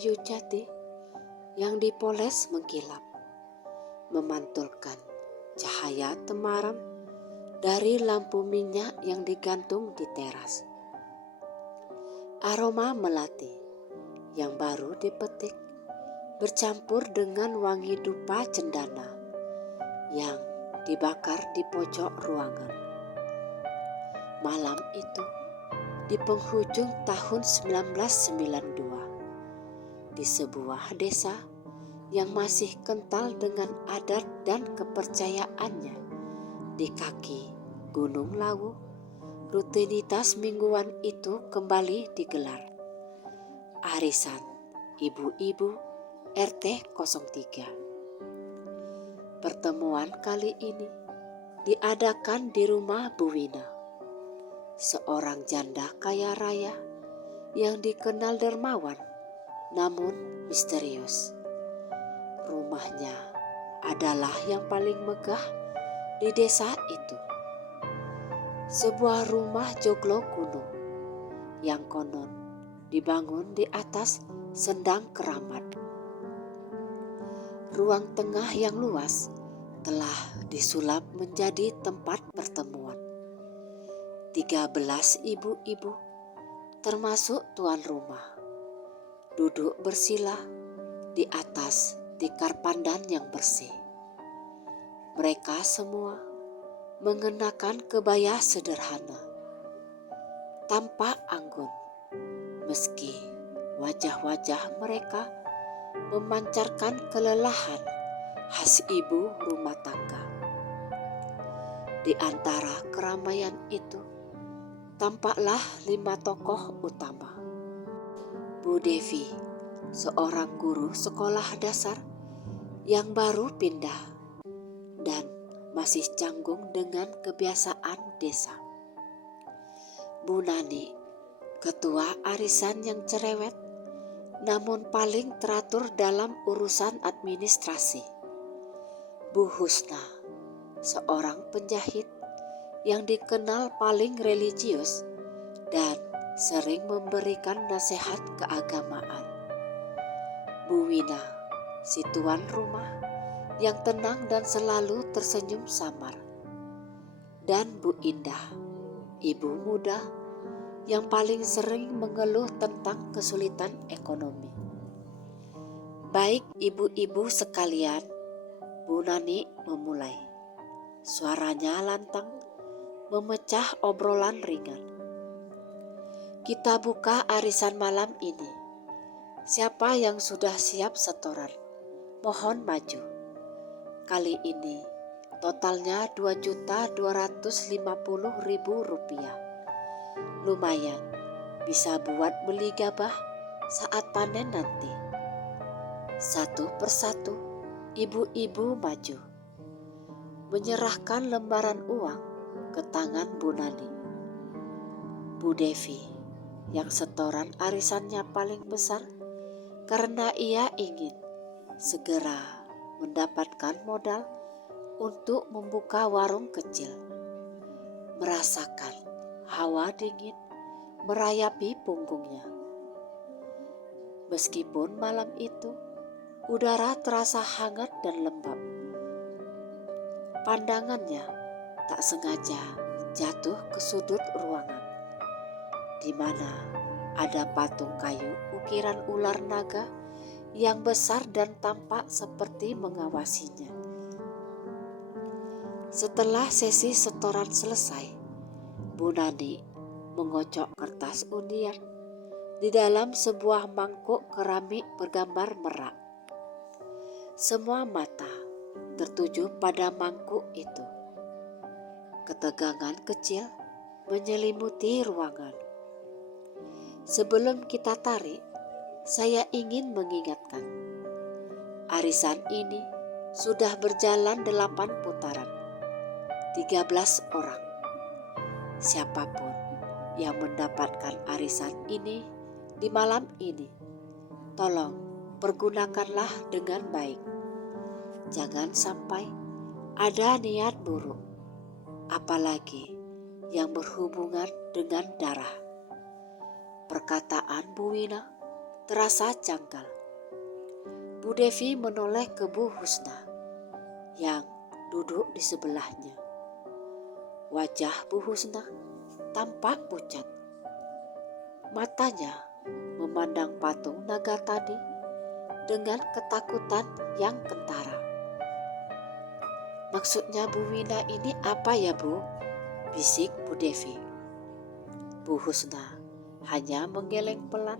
kayu jati yang dipoles mengkilap, memantulkan cahaya temaram dari lampu minyak yang digantung di teras. Aroma melati yang baru dipetik bercampur dengan wangi dupa cendana yang dibakar di pojok ruangan. Malam itu, di penghujung tahun 1992, di sebuah desa yang masih kental dengan adat dan kepercayaannya di kaki Gunung Lawu, rutinitas mingguan itu kembali digelar. Arisan ibu-ibu RT 03. Pertemuan kali ini diadakan di rumah Bu Wina, seorang janda kaya raya yang dikenal dermawan namun misterius. Rumahnya adalah yang paling megah di desa itu. Sebuah rumah joglo kuno yang konon dibangun di atas sendang keramat. Ruang tengah yang luas telah disulap menjadi tempat pertemuan. 13 ibu-ibu termasuk tuan rumah duduk bersila di atas tikar pandan yang bersih. Mereka semua mengenakan kebaya sederhana, tampak anggun, meski wajah-wajah mereka memancarkan kelelahan khas ibu rumah tangga. Di antara keramaian itu, tampaklah 5 tokoh utama. Bu Devi, seorang guru sekolah dasar yang baru pindah dan masih canggung dengan kebiasaan desa. Bu Nani, ketua arisan yang cerewet namun paling teratur dalam urusan administrasi. Bu Husna, seorang penjahit yang dikenal paling religius dan sering memberikan nasihat keagamaan. Bu Wina, si tuan rumah yang tenang dan selalu tersenyum samar. Dan Bu Indah, ibu muda yang paling sering mengeluh tentang kesulitan ekonomi. Baik ibu-ibu sekalian, Bu Nani memulai. Suaranya lantang, memecah obrolan ringan. Kita buka arisan malam ini. Siapa yang sudah siap setoran? Mohon maju. Kali ini totalnya Rp2.250.000. Lumayan, bisa buat beli gabah saat panen nanti. Satu persatu, ibu-ibu maju, menyerahkan lembaran uang ke tangan Bu Nani. Bu Devi, yang setoran arisannya paling besar karena ia ingin segera mendapatkan modal untuk membuka warung kecil, merasakan hawa dingin merayapi punggungnya. Meskipun malam itu udara terasa hangat dan lembab, pandangannya tak sengaja jatuh ke sudut ruangan di mana ada patung kayu ukiran ular naga yang besar dan tampak seperti mengawasinya. Setelah sesi setoran selesai, Bu Nani mengocok kertas undian di dalam sebuah mangkuk keramik bergambar merak. Semua mata tertuju pada mangkuk itu. Ketegangan kecil menyelimuti ruangan. Sebelum kita tarik, saya ingin mengingatkan, arisan ini sudah berjalan 8 putaran, 13 orang. Siapapun yang mendapatkan arisan ini di malam ini, tolong pergunakanlah dengan baik. Jangan sampai ada niat buruk, apalagi yang berhubungan dengan darah. Perkataan Bu Wina terasa janggal. Bu Devi menoleh ke Bu Husna yang duduk di sebelahnya. Wajah Bu Husna tampak pucat. Matanya memandang patung naga tadi dengan ketakutan yang kentara. "Maksudnya Bu Wina ini apa ya, Bu?" bisik Bu Devi. Bu Husna hanya menggeleng pelan,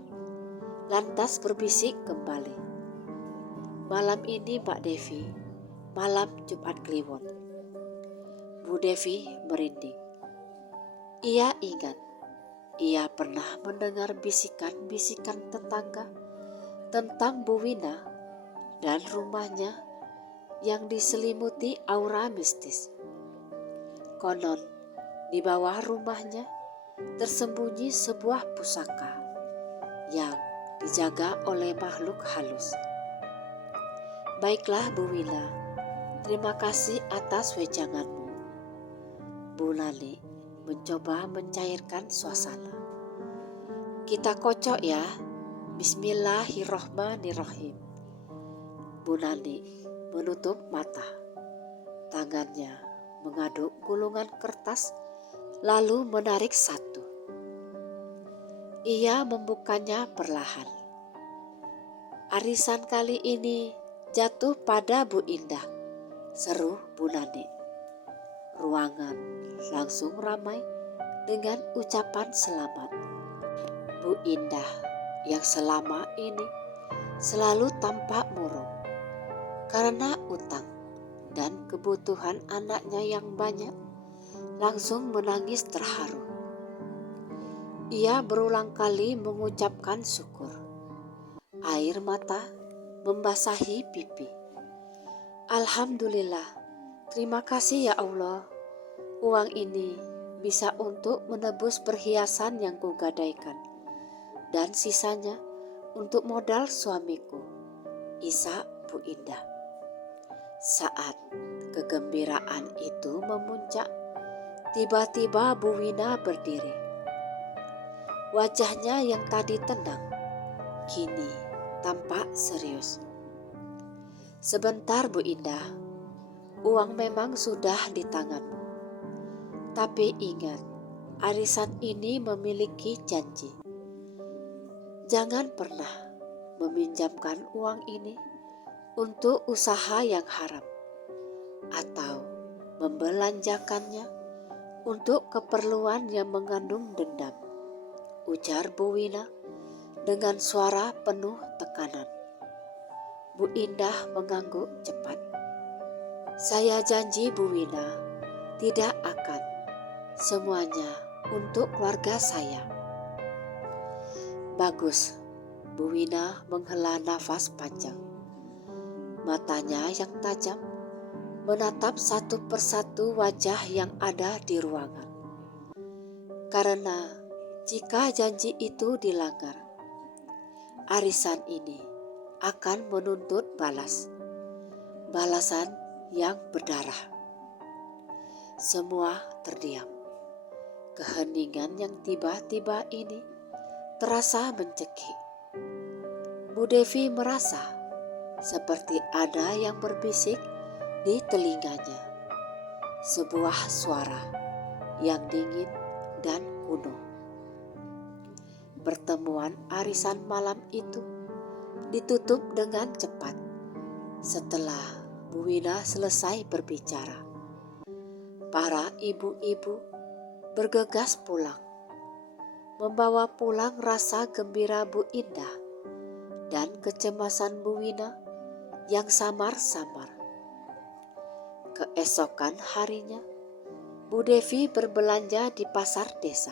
lantas berbisik kembali. "Malam ini Mbak Devi, malam Jumat Kliwon." Bu Devi merinding. Ia ingat, ia pernah mendengar bisikan-bisikan tetangga tentang Bu Wina dan rumahnya yang diselimuti aura mistis. Konon, di bawah rumahnya tersembunyi sebuah pusaka yang dijaga oleh makhluk halus. "Baiklah Bu Wina, terima kasih atas wejanganmu." Bu Nani mencoba mencairkan suasana. "Kita kocok ya. Bismillahirrohmanirrohim." Bu Nani menutup mata. Tangannya mengaduk gulungan kertas lalu menarik satu. Ia membukanya perlahan. "Arisan kali ini jatuh pada Bu Indah," seru Bu Nani. Ruangan langsung ramai dengan ucapan selamat. Bu Indah yang selama ini selalu tampak murung karena utang dan kebutuhan anaknya yang banyak, langsung menangis terharu. Ia berulang kali mengucapkan syukur. Air mata membasahi pipi. "Alhamdulillah, terima kasih ya Allah. Uang ini bisa untuk menebus perhiasan yang kugadaikan, dan sisanya untuk modal suamiku," isak Bu Indah. Saat kegembiraan itu memuncak, tiba-tiba Bu Wina berdiri. Wajahnya yang tadi tenang, kini tampak serius. "Sebentar Bu Indah, uang memang sudah di tanganmu. Tapi ingat, arisan ini memiliki janji. Jangan pernah meminjamkan uang ini untuk usaha yang haram atau membelanjakannya untuk keperluan yang mengandung dendam," ujar Bu Wina dengan suara penuh tekanan. Bu Indah mengangguk cepat. "Saya janji Bu Wina, tidak akan. Semuanya untuk keluarga saya." "Bagus." Bu Wina menghela nafas panjang. Matanya yang tajam menatap satu persatu wajah yang ada di ruangan. Karena jika janji itu dilanggar, arisan ini akan menuntut balasan yang berdarah. Semua terdiam. Keheningan yang tiba-tiba ini terasa mencekik. Bu Devi merasa seperti ada yang berbisik di telinganya. Sebuah suara yang dingin dan kuno. Pertemuan arisan malam itu ditutup dengan cepat setelah Bu Wina selesai berbicara. Para ibu-ibu bergegas pulang, membawa pulang rasa gembira Bu Indah dan kecemasan Bu Wina yang samar-samar. Keesokan harinya, Bu Devi berbelanja di pasar desa.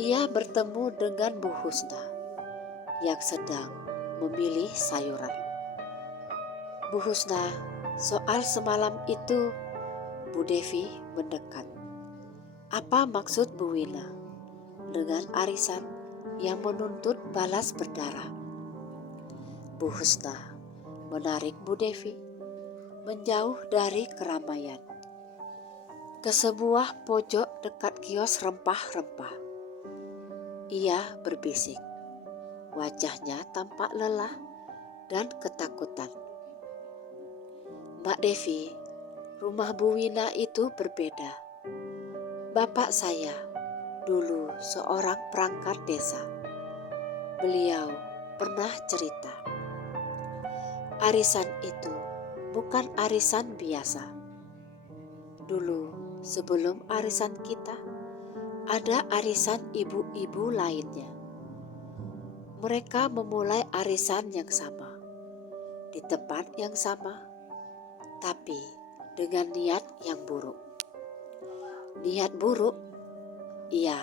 Ia bertemu dengan Bu Husna yang sedang memilih sayuran. "Bu Husna, soal semalam itu," Bu Devi mendekat. "Apa maksud Bu Wina dengan arisan yang menuntut balas berdarah?" Bu Husna menarik Bu Devi menjauh dari keramaian ke sebuah pojok dekat kios rempah-rempah. Ia berbisik, Wajahnya tampak lelah dan ketakutan. Mbak Devi, rumah Bu Wina itu berbeda. Bapak saya dulu seorang perangkat desa. Beliau pernah cerita, arisan itu bukan arisan biasa. Dulu sebelum arisan kita, ada arisan ibu-ibu lainnya. Mereka memulai arisan yang sama, di tempat yang sama, tapi dengan niat yang buruk. Niat buruk? Iya,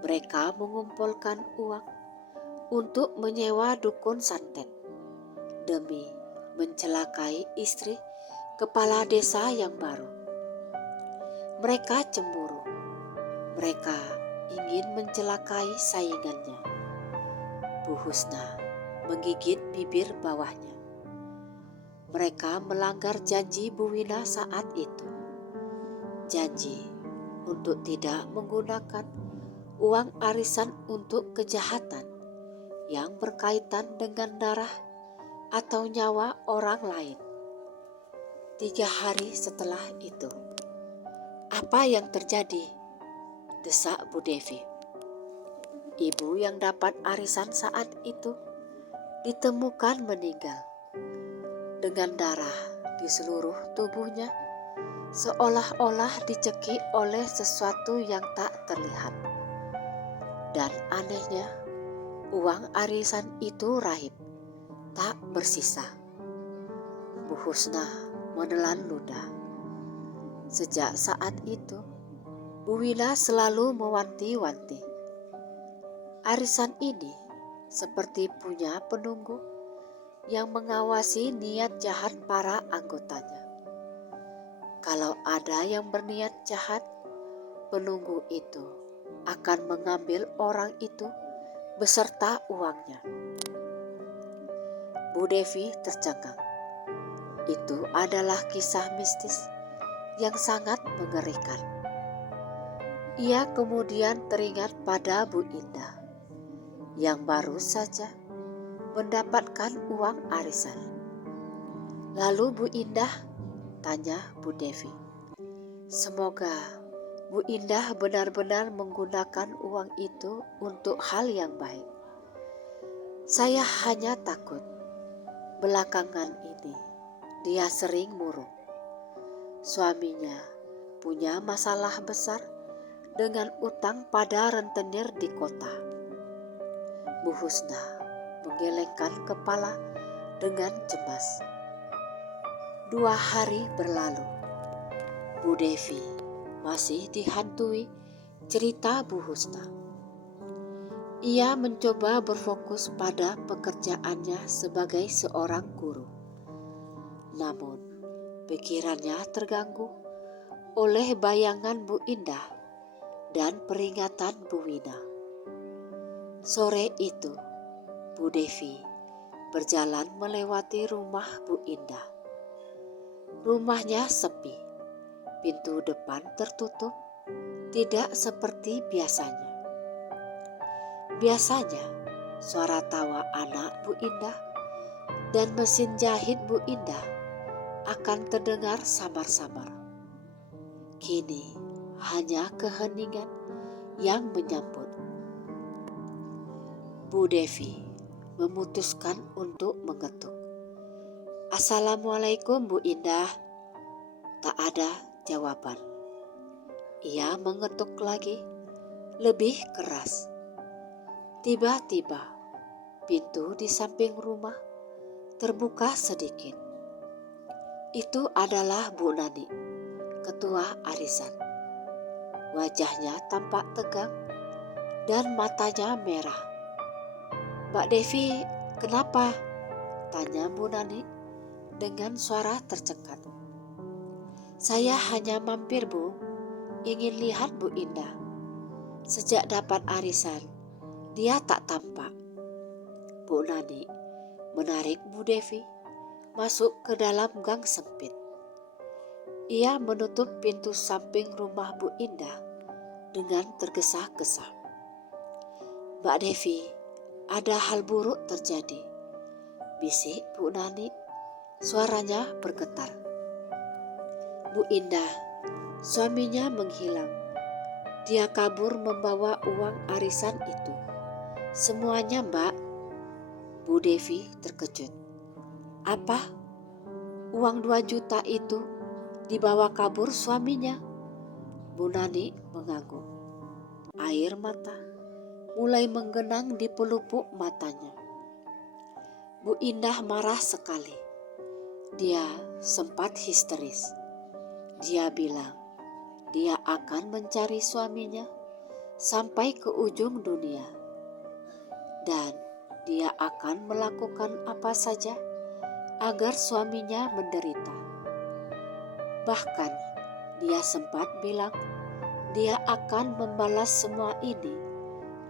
mereka mengumpulkan uang untuk menyewa dukun santet demi mencelakai istri kepala desa yang baru. Mereka cemburu. Mereka ingin mencelakai saingannya. Bu Husna menggigit bibir bawahnya. Mereka melanggar janji Bu Wina saat itu. Janji untuk tidak menggunakan uang arisan untuk kejahatan yang berkaitan dengan darah atau nyawa orang lain. 3 hari setelah itu, apa yang terjadi? Desak Bu Devi. Ibu yang dapat arisan saat itu ditemukan meninggal dengan darah di seluruh tubuhnya, seolah-olah dicekik oleh sesuatu yang tak terlihat. Dan anehnya, uang arisan itu raib, tak bersisa. Bu Husna menelan ludah. Sejak saat itu, Bu Wina selalu mewanti-wanti. Arisan ini seperti punya penunggu yang mengawasi niat jahat para anggotanya. Kalau ada yang berniat jahat, penunggu itu akan mengambil orang itu beserta uangnya. Bu Devi tercengang. Itu adalah kisah mistis yang sangat mengerikan. Ia kemudian teringat pada Bu Indah yang baru saja mendapatkan uang arisan. Lalu Bu Indah, tanya Bu Devi. Semoga Bu Indah benar-benar menggunakan uang itu untuk hal yang baik. Saya hanya takut belakangan ini dia sering murung. Suaminya punya masalah besar dengan utang pada rentenir di kota. Bu Husna menggelengkan kepala dengan cemas. 2 hari berlalu. Bu Devi masih dihantui cerita Bu Husna. Ia mencoba berfokus pada pekerjaannya sebagai seorang guru. Namun, pikirannya terganggu oleh bayangan Bu Indah dan peringatan Bu Wina. Sore itu, Bu Devi berjalan melewati rumah Bu Indah. Rumahnya sepi, pintu depan tertutup, tidak seperti biasanya. Biasanya, suara tawa anak Bu Indah dan mesin jahit Bu Indah akan terdengar samar-samar. Kini hanya keheningan yang menyambut. Bu Devi memutuskan untuk mengetuk. Assalamualaikum Bu Indah. Tak ada jawaban. Ia mengetuk lagi, lebih keras. Tiba-tiba pintu di samping rumah terbuka sedikit. Itu adalah Bu Nani, ketua arisan. Wajahnya tampak tegang dan matanya merah. Mbak Devi, kenapa? Tanya Bu Nani dengan suara tercekat. Saya hanya mampir Bu, ingin lihat Bu Indah. Sejak dapat arisan, dia tak tampak. Bu Nani menarik Bu Devi masuk ke dalam gang sempit. Ia menutup pintu samping rumah Bu Indah dengan tergesa-gesa. Mbak Devi, ada hal buruk terjadi, bisik Bu Nani. Suaranya bergetar. Bu Indah, suaminya menghilang. Dia kabur membawa uang arisan itu. Semuanya, Mbak. Bu Devi terkejut. Apa? Uang 2 juta itu dibawa kabur suaminya? Bu Nani mengangguk. Air mata mulai menggenang di pelupuk matanya. Bu Indah marah sekali. Dia sempat histeris. Dia bilang dia akan mencari suaminya sampai ke ujung dunia. Dan dia akan melakukan apa saja agar suaminya menderita. Bahkan dia sempat bilang dia akan membalas semua ini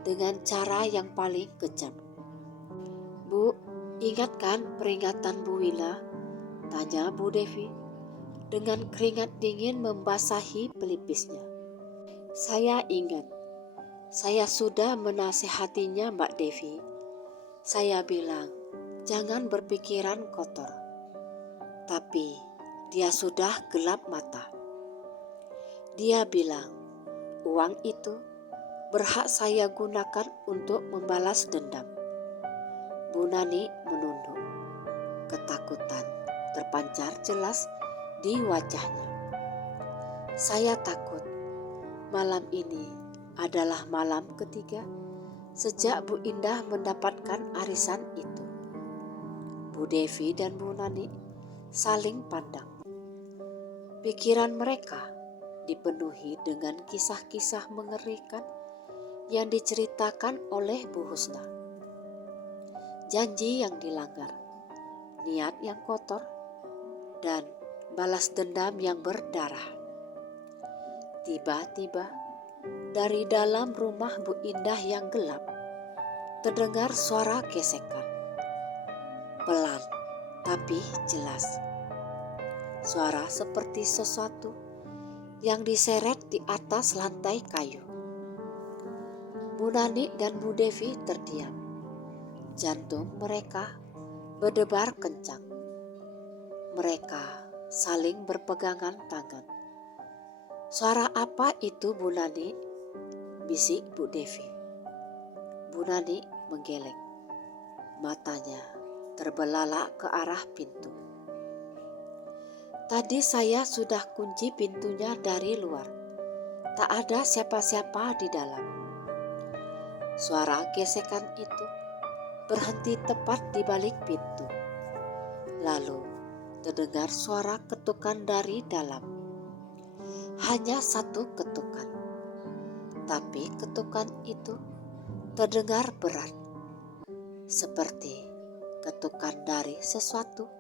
dengan cara yang paling kejam. Bu, ingatkan peringatan Bu Wila? Tanya Bu Devi dengan keringat dingin membasahi pelipisnya. Saya ingat, saya sudah menasehatinya Mbak Devi. Saya bilang, jangan berpikiran kotor. Tapi dia sudah gelap mata. Dia bilang, uang itu berhak saya gunakan untuk membalas dendam. Bu Nani menunduk. Ketakutan terpancar jelas di wajahnya. Saya takut malam ini adalah malam ketiga sejak Bu Indah mendapatkan arisan itu. Bu Devi dan Bu Nani saling pandang. Pikiran mereka dipenuhi dengan kisah-kisah mengerikan yang diceritakan oleh Bu Husna. Janji yang dilanggar, niat yang kotor, dan balas dendam yang berdarah. Tiba-tiba dari dalam rumah Bu Indah yang gelap terdengar suara gesekan. Pelan tapi jelas. Suara seperti sesuatu yang diseret di atas lantai kayu. Bu Nani dan Bu Devi terdiam. Jantung mereka berdebar kencang. Mereka saling berpegangan tangan. Suara apa itu Bu Nani? Bisik Bu Devi. Bu Nani menggeleng. Matanya terbelalak ke arah pintu. Tadi saya sudah kunci pintunya dari luar. Tak ada siapa-siapa di dalam. Suara gesekan itu berhenti tepat di balik pintu. Lalu terdengar suara ketukan dari dalam. Hanya satu ketukan. Tapi ketukan itu terdengar berat. Seperti ketukan dari sesuatu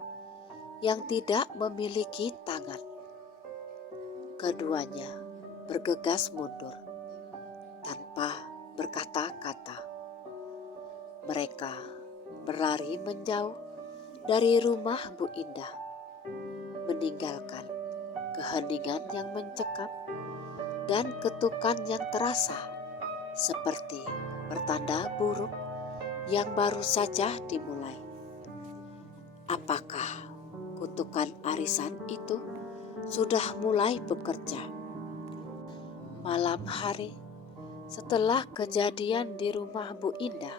yang tidak memiliki tangan. Keduanya bergegas mundur tanpa berkata-kata. Mereka berlari menjauh dari rumah Bu Indah, meninggalkan keheningan yang mencekam dan ketukan yang terasa seperti pertanda buruk yang baru saja dimulai. Apakah kutukan arisan itu sudah mulai bekerja? Malam hari setelah kejadian di rumah Bu Indah,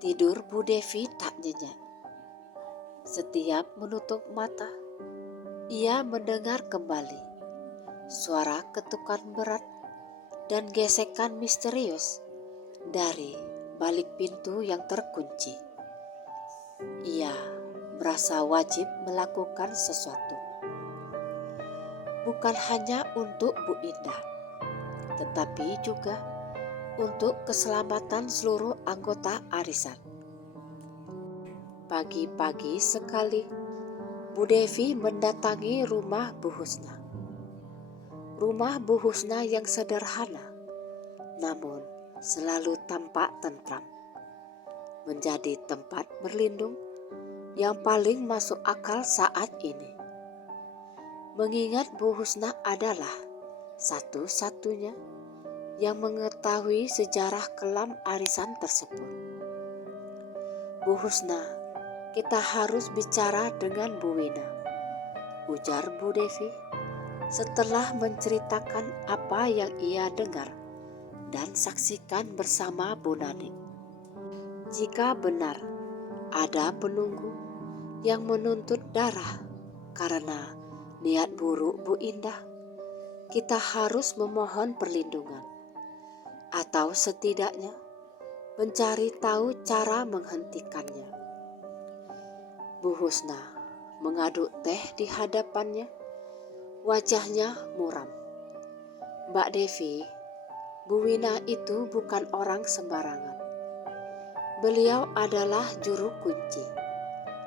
tidur Bu Devi tak nyenyak. Setiap menutup mata, ia mendengar kembali suara ketukan berat dan gesekan misterius dari balik pintu yang terkunci. Ia merasa wajib melakukan sesuatu. Bukan hanya untuk Bu Indah, tetapi juga untuk keselamatan seluruh anggota arisan. Pagi-pagi sekali, Bu Devi mendatangi rumah Bu Husna. Rumah Bu Husna yang sederhana, namun selalu tampak tentram. Menjadi tempat berlindung yang paling masuk akal saat ini. Mengingat Bu Husna adalah satu-satunya yang mengetahui sejarah kelam arisan tersebut. Bu Husna, kita harus bicara dengan Bu Wina, ujar Bu Devi setelah menceritakan apa yang ia dengar dan saksikan bersama Bu Nani. Jika benar ada penunggu yang menuntut darah karena niat buruk Bu Indah, kita harus memohon perlindungan, atau setidaknya mencari tahu cara menghentikannya. Bu Husna mengaduk teh di hadapannya, wajahnya muram. Mbak Devi, Bu Wina itu bukan orang sembarangan. Beliau adalah juru kunci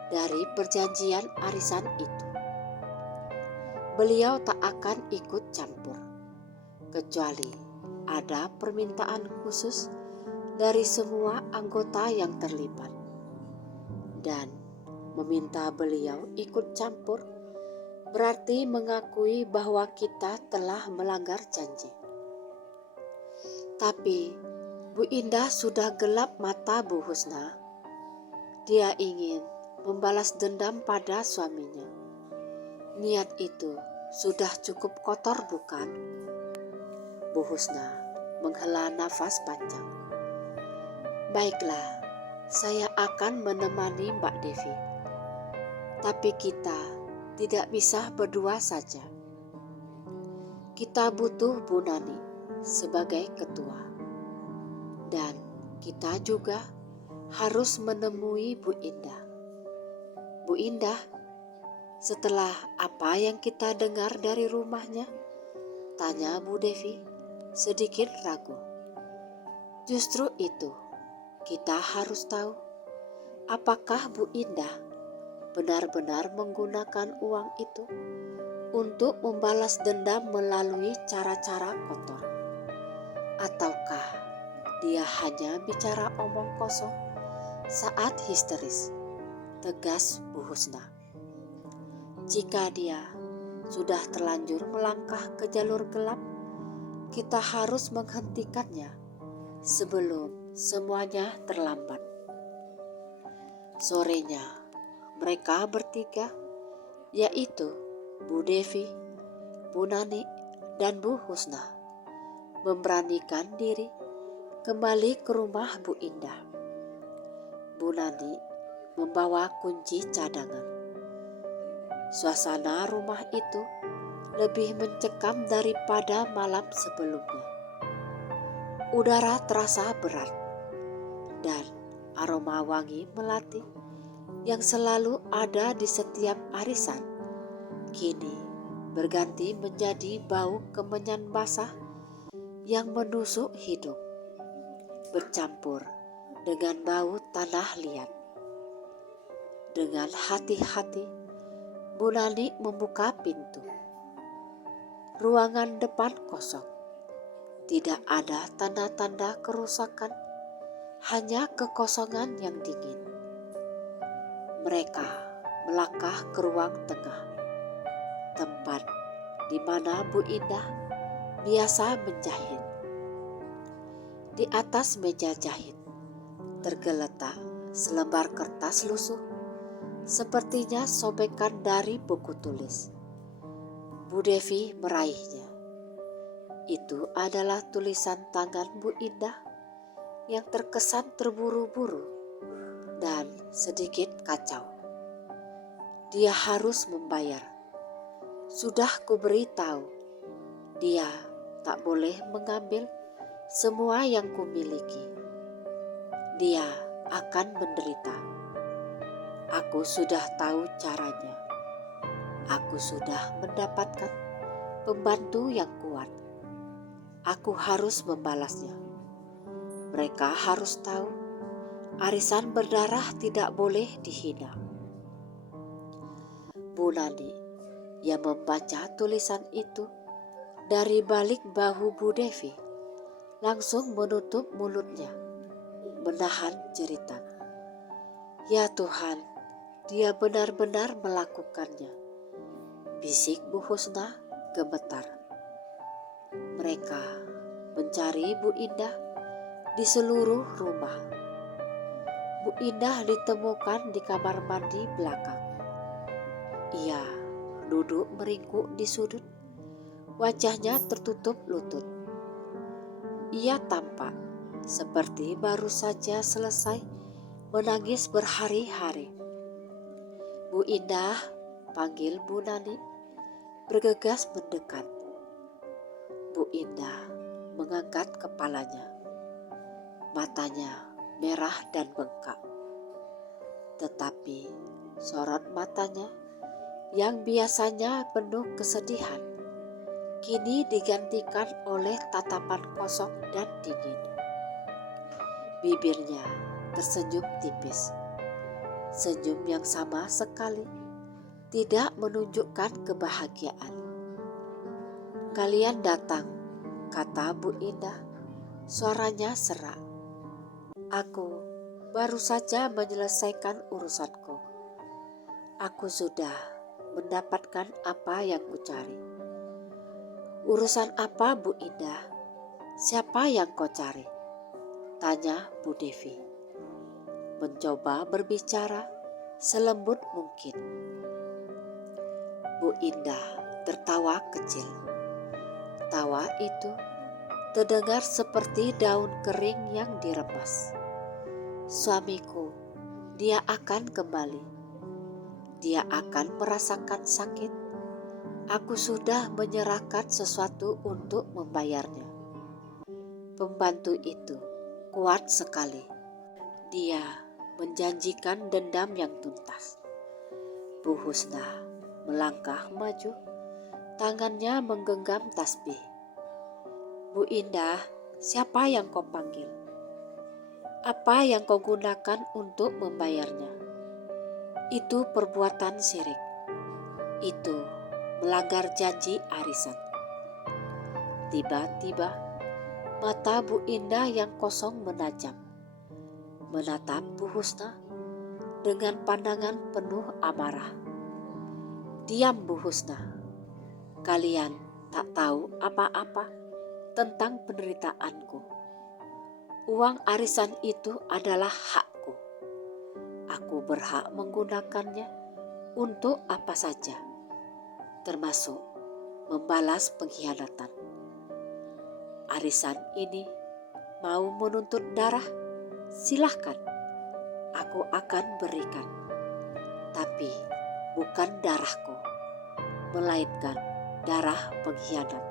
dari perjanjian arisan itu. Beliau tak akan ikut campur, kecuali ada permintaan khusus dari semua anggota yang terlibat. Dan meminta beliau ikut campur berarti mengakui bahwa kita telah melanggar janji. Tapi Bu Indah sudah gelap mata Bu Husna. Dia ingin membalas dendam pada suaminya. Niat itu sudah cukup kotor, bukan? Bu Husna menghela nafas panjang. Baiklah, saya akan menemani Mbak Devi. Tapi kita tidak bisa berdua saja. Kita butuh Bu Nani sebagai ketua. Dan kita juga harus menemui Bu Indah. Bu Indah, setelah apa yang kita dengar dari rumahnya? Tanya Bu Devi sedikit ragu. Justru itu, kita harus tahu apakah Bu Indah benar-benar menggunakan uang itu untuk membalas dendam melalui cara-cara kotor, ataukah dia hanya bicara omong kosong saat histeris, tegas Bu Husna. Jika dia sudah terlanjur melangkah ke jalur gelap, kita harus menghentikannya sebelum semuanya terlambat. Sorenya, mereka bertiga, yaitu Bu Devi, Bu Nani, dan Bu Husna, memberanikan diri kembali ke rumah Bu Indah. Bu Nani membawa kunci cadangan. Suasana rumah itu lebih mencekam daripada malam sebelumnya. Udara terasa berat dan aroma wangi melati yang selalu ada di setiap arisan kini berganti menjadi bau kemenyan basah yang menusuk hidung, bercampur dengan bau tanah liat. Dengan hati-hati, Bu Nani membuka pintu. Ruangan depan kosong. Tidak ada tanda-tanda kerusakan, hanya kekosongan yang dingin. Mereka melangkah ke ruang tengah, tempat di mana Bu Indah biasa menjahit. Di atas meja jahit tergeletak selembar kertas lusuh, sepertinya sobekan dari buku tulis. Bu Devi meraihnya. Itu adalah tulisan tangan Bu Indah yang terkesan terburu-buru dan sedikit kacau. Dia harus membayar. Sudah kuberitahu, dia tak boleh mengambil semua yang kumiliki. Dia akan menderita. Aku sudah tahu caranya. Aku sudah mendapatkan pembantu yang kuat. Aku harus membalasnya. Mereka harus tahu arisan berdarah tidak boleh dihina. Bu Nani yang membaca tulisan itu dari balik bahu Bu Devi langsung menutup mulutnya, menahan jeritan. Ya Tuhan, dia benar-benar melakukannya, bisik Bu Husna gemetar. Mereka mencari Bu Indah di seluruh rumah. Bu Indah ditemukan di kamar mandi belakang. Ia duduk meringkuk di sudut, wajahnya tertutup lutut. Ia tampak seperti baru saja selesai menangis berhari-hari. Bu Indah, panggil Bu Nani, bergegas mendekat. Bu Indah mengangkat kepalanya. Matanya merah dan bengkak. Tetapi sorot matanya yang biasanya penuh kesedihan kini digantikan oleh tatapan kosong dan dingin. Bibirnya tersenyum tipis. Senyum yang sama sekali tidak menunjukkan kebahagiaan. "Kalian datang," kata Bu Indah. Suaranya serak. "Aku baru saja menyelesaikan urusanku. Aku sudah mendapatkan apa yang kucari." "Urusan apa, Bu Indah? Siapa yang kau cari?" tanya Bu Devi, mencoba berbicara selembut mungkin. Bu Indah tertawa kecil. Tawa itu terdengar seperti daun kering yang diremas. "Suamiku, dia akan kembali. Dia akan merasakan sakit. Aku sudah menyerahkan sesuatu untuk membayarnya." Pembantu itu kuat sekali. Dia menjanjikan dendam yang tuntas. Bu Husna melangkah maju, tangannya menggenggam tasbih. "Bu Indah, siapa yang kau panggil? Apa yang kau gunakan untuk membayarnya? Itu perbuatan syirik. Itu melanggar janji arisan." Tiba-tiba mata Bu Indah yang kosong menajam, menatap Bu Husna dengan pandangan penuh amarah. "Diam, Bu Husna. Kalian tak tahu apa-apa tentang penderitaanku. Uang arisan itu adalah hakku. Aku berhak menggunakannya untuk apa saja, termasuk membalas pengkhianatan. Arisan ini mau menuntut darah, silahkan. Aku akan berikan. Tapi bukan darahku, melainkan darah pengkhianat."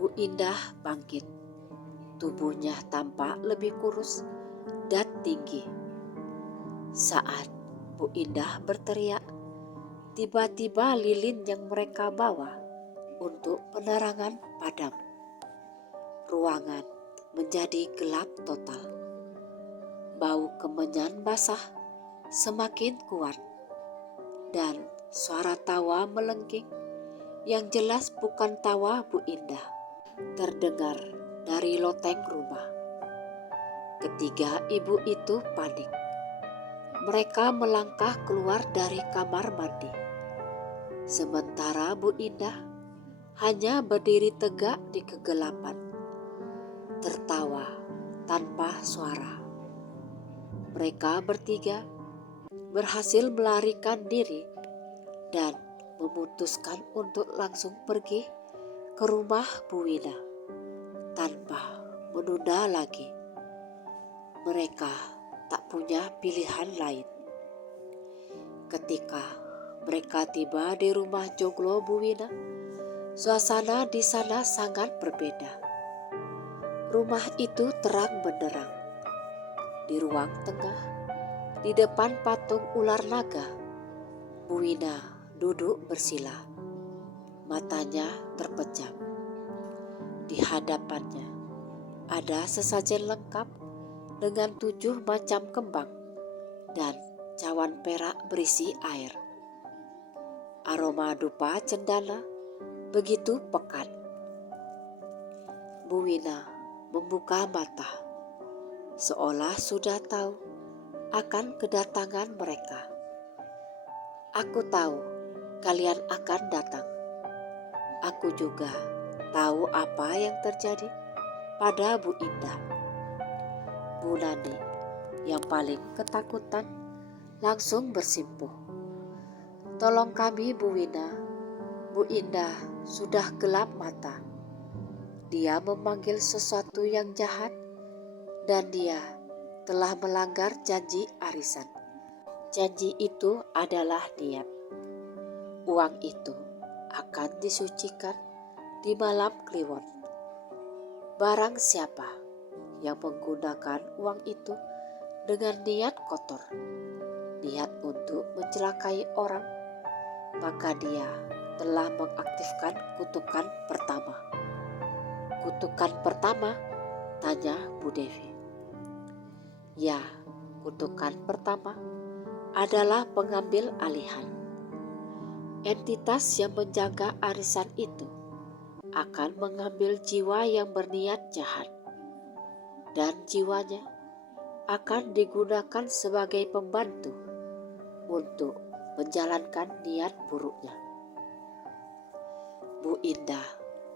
Bu Indah bangkit. Tubuhnya tampak lebih kurus dan tinggi. Saat Bu Indah berteriak, tiba-tiba lilin yang mereka bawa untuk penerangan padam. Ruangan menjadi gelap total. Bau kemenyan basah semakin kuat, dan suara tawa melengking yang jelas bukan tawa Bu Indah terdengar dari loteng rumah. Ketiga ibu itu panik. Mereka melangkah keluar dari kamar mandi. Sementara Bu Indah hanya berdiri tegak di kegelapan, tertawa tanpa suara. Mereka bertiga berhasil melarikan diri dan memutuskan untuk langsung pergi ke rumah Bu Wina tanpa menunda lagi. Mereka tak punya pilihan lain. Ketika mereka tiba di rumah joglo Bu Wina, suasana di sana sangat berbeda. Rumah itu terang benderang. Di ruang tengah, di depan patung ular naga, Bu Wina duduk bersila. Matanya terpejam. Di hadapannya ada sesajen lengkap dengan 7 macam kembang dan cawan perak berisi air. Aroma dupa cendana begitu pekat. Bu Wina membuka mata, seolah sudah tahu akan kedatangan mereka. "Aku tahu kalian akan datang. Aku juga tahu apa yang terjadi pada Bu Indah. Bu Nani, yang paling ketakutan langsung bersimpuh. "Tolong kami, Bu Wina. Bu Indah sudah gelap mata. Dia memanggil sesuatu yang jahat dan dia telah melanggar janji arisan. Janji itu adalah niat. Uang itu akan disucikan di malam Kliwon. Barang siapa yang menggunakan uang itu dengan niat kotor, niat untuk mencelakai orang, maka dia telah mengaktifkan kutukan pertama." "Kutukan pertama?" tanya Bu Devi. "Ya, kutukan pertama adalah pengambil alihan. Entitas yang menjaga arisan itu akan mengambil jiwa yang berniat jahat, dan jiwanya akan digunakan sebagai pembantu untuk menjalankan niat buruknya. Bu Indah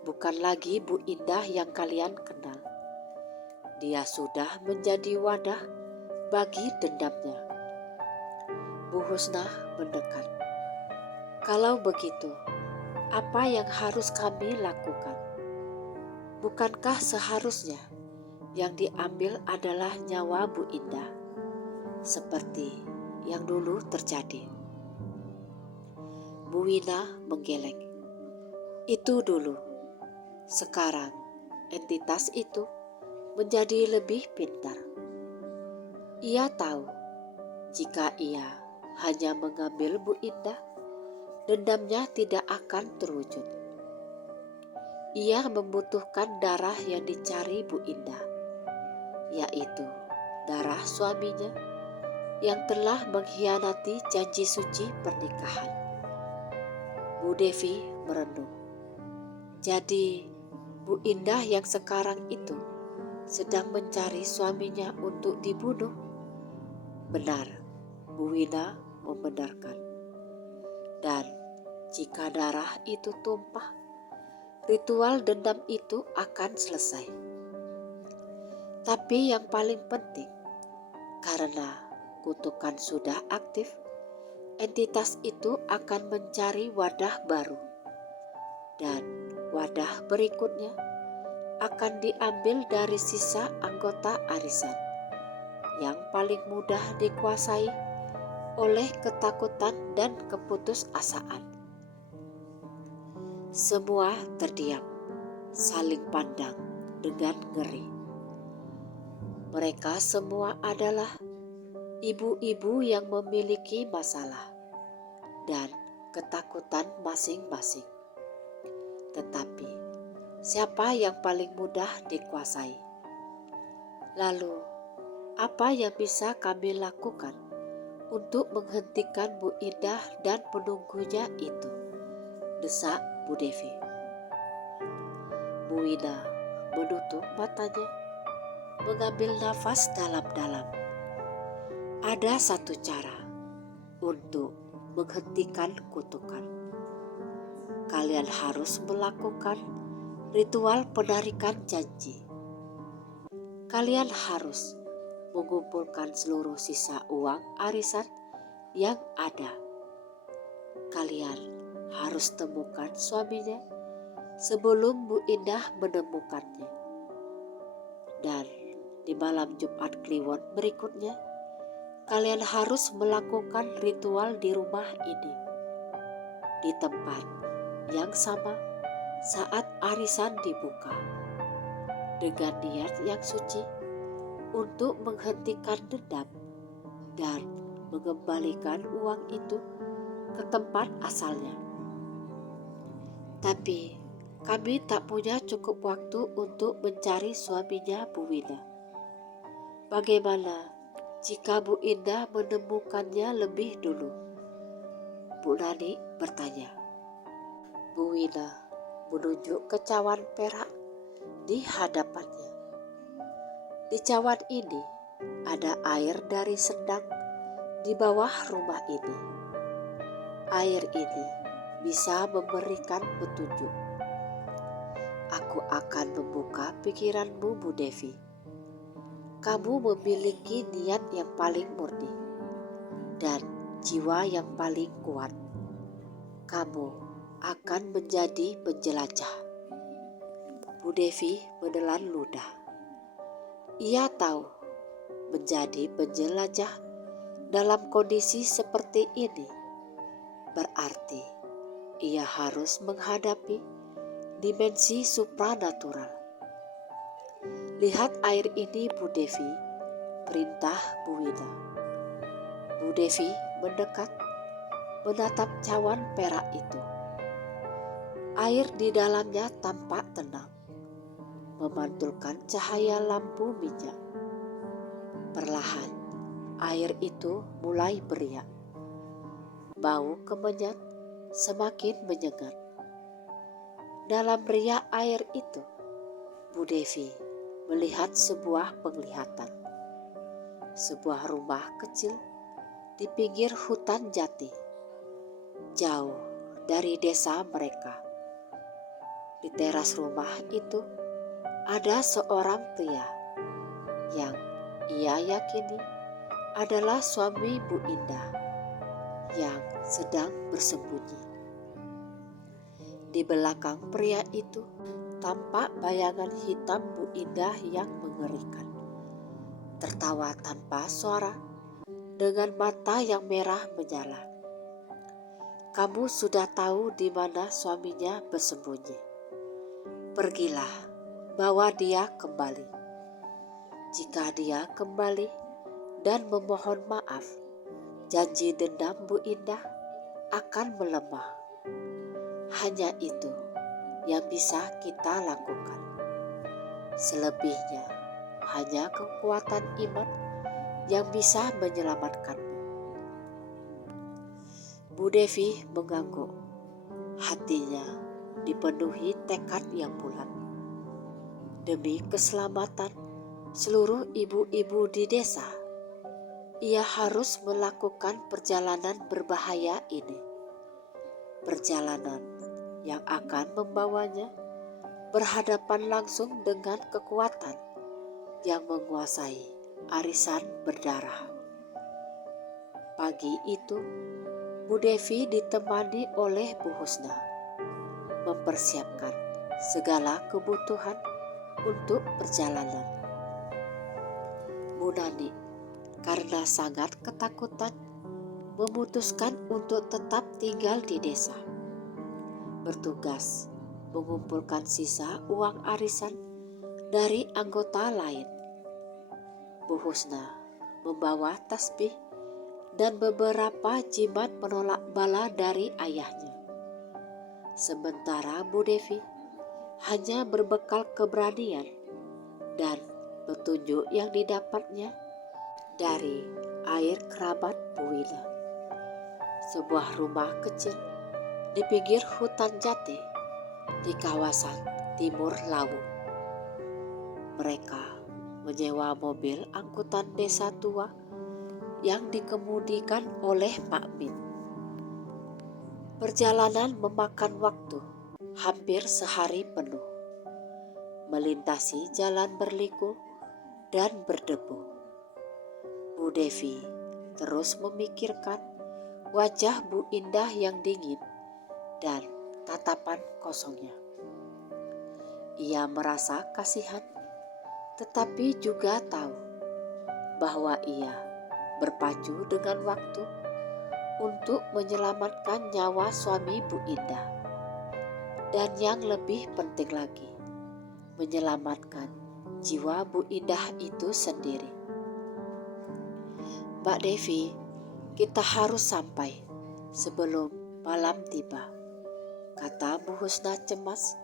bukan lagi Bu Indah yang kalian kenal. Dia sudah menjadi wadah bagi dendamnya." Bu Husnah mendekat. "Kalau begitu, apa yang harus kami lakukan? Bukankah seharusnya yang diambil adalah nyawa Bu Indah, seperti yang dulu terjadi?" Bu Wina menggeleng. "Itu dulu. Sekarang entitas itu menjadi lebih pintar. Ia tahu jika ia hanya mengambil Bu Indah, dendamnya tidak akan terwujud. Ia membutuhkan darah yang dicari Bu Indah, yaitu darah suaminya yang telah mengkhianati janji suci pernikahan." Bu Devi merenung. "Jadi Bu Indah yang sekarang itu sedang mencari suaminya untuk dibunuh?" "Benar," Bu Wina membenarkan. "Dan jika darah itu tumpah, ritual dendam itu akan selesai. Tapi yang paling penting, karena kutukan sudah aktif, entitas itu akan mencari wadah baru, dan wadah berikutnya akan diambil dari sisa anggota arisan yang paling mudah dikuasai oleh ketakutan dan keputusasaan." Semua terdiam, saling pandang dengan ngeri. Mereka semua adalah ibu-ibu yang memiliki masalah dan ketakutan masing-masing. Tetapi siapa yang paling mudah dikuasai? Lalu, apa yang bisa kami lakukan untuk menghentikan Bu Indah dan penunggunya itu?" desak Bu Devi. Bu Wina menutup matanya, mengambil nafas dalam-dalam. "Ada satu cara untuk menghentikan kutukan. Kalian harus melakukan ritual penarikan janji. Kalian harus mengumpulkan seluruh sisa uang arisan yang ada. Kalian harus temukan suaminya sebelum Bu Indah menemukannya. Dan di malam Jumat Kliwon berikutnya, kalian harus melakukan ritual di rumah ini, di tempat yang sama saat arisan dibuka, dengan niat yang suci untuk menghentikan dendam dan mengembalikan uang itu ke tempat asalnya. Tapi kami tak punya cukup waktu untuk mencari suaminya Bu Wina. Bagaimana jika Bu Indah menemukannya lebih dulu?" Bu Nani bertanya. Bu Wina menunjuk ke cawan perak di hadapannya. "Di cawan ini ada air dari sendang di bawah rumah ini. Air ini bisa memberikan petunjuk. Aku akan membuka pikiranmu, Bu Devi. kamu memiliki niat yang paling murni dan jiwa yang paling kuat. Kamu akan menjadi penjelajah. Bu Devi menelan ludah. Ia tahu menjadi penjelajah dalam kondisi seperti ini berarti ia harus menghadapi dimensi supranatural. Lihat air ini, Bu Devi, perintah Bu Wida. Bu Devi mendekat, menatap cawan perak itu. Air di dalamnya tampak tenang, memantulkan cahaya lampu minyak. Perlahan, air itu mulai beriak. Bau kemenyan semakin menyengat. Dalam riak air itu, Bu Devi melihat sebuah penglihatan. Sebuah rumah kecil di pinggir hutan jati, jauh dari desa mereka. Di teras rumah itu ada seorang pria yang ia yakini adalah suami Bu Indah yang sedang bersembunyi. Di belakang pria itu tampak bayangan hitam Bu Indah yang mengerikan. Tertawa tanpa suara dengan mata yang merah menyala. Kamu sudah tahu di mana suaminya bersembunyi. Pergilah, bawa dia kembali. Jika dia kembali dan memohon maaf, janji dendam Bu Indah akan melemah. Hanya itu yang bisa kita lakukan. Selebihnya hanya kekuatan iman yang bisa menyelamatkanmu. Bu Devi mengangguk. Hatinya dipenuhi tekad yang bulat. Demi keselamatan seluruh ibu-ibu di desa, ia harus melakukan perjalanan berbahaya ini. Perjalanan yang akan membawanya berhadapan langsung dengan kekuatan yang menguasai arisan berdarah. Pagi itu, Bu Devi ditemani oleh Bu Husna, mempersiapkan segala kebutuhan untuk perjalanan. Bu Nani, karena sangat ketakutan, memutuskan untuk tetap tinggal di desa. Bertugas mengumpulkan sisa uang arisan dari anggota lain. Bu Husna membawa tasbih dan beberapa jimat penolak bala dari ayahnya. Sementara Bu Devi hanya berbekal keberanian dan petunjuk yang didapatnya dari air kerabat Bu Wida. Sebuah rumah kecil di pinggir hutan jati di kawasan timur Lawu. Mereka menyewa mobil angkutan desa tua yang dikemudikan oleh Pak Min. Perjalanan memakan waktu hampir sehari penuh, melintasi jalan berliku dan berdebu. Bu Devi terus memikirkan wajah Bu Indah yang dingin dan tatapan kosongnya. Ia merasa kasihan, tetapi juga tahu bahwa ia berpacu dengan waktu untuk menyelamatkan nyawa suami Bu Indah. Dan yang lebih penting lagi, menyelamatkan jiwa Bu Indah itu sendiri. Mbak Devi, kita harus sampai sebelum malam tiba, kata Bu Husna cemas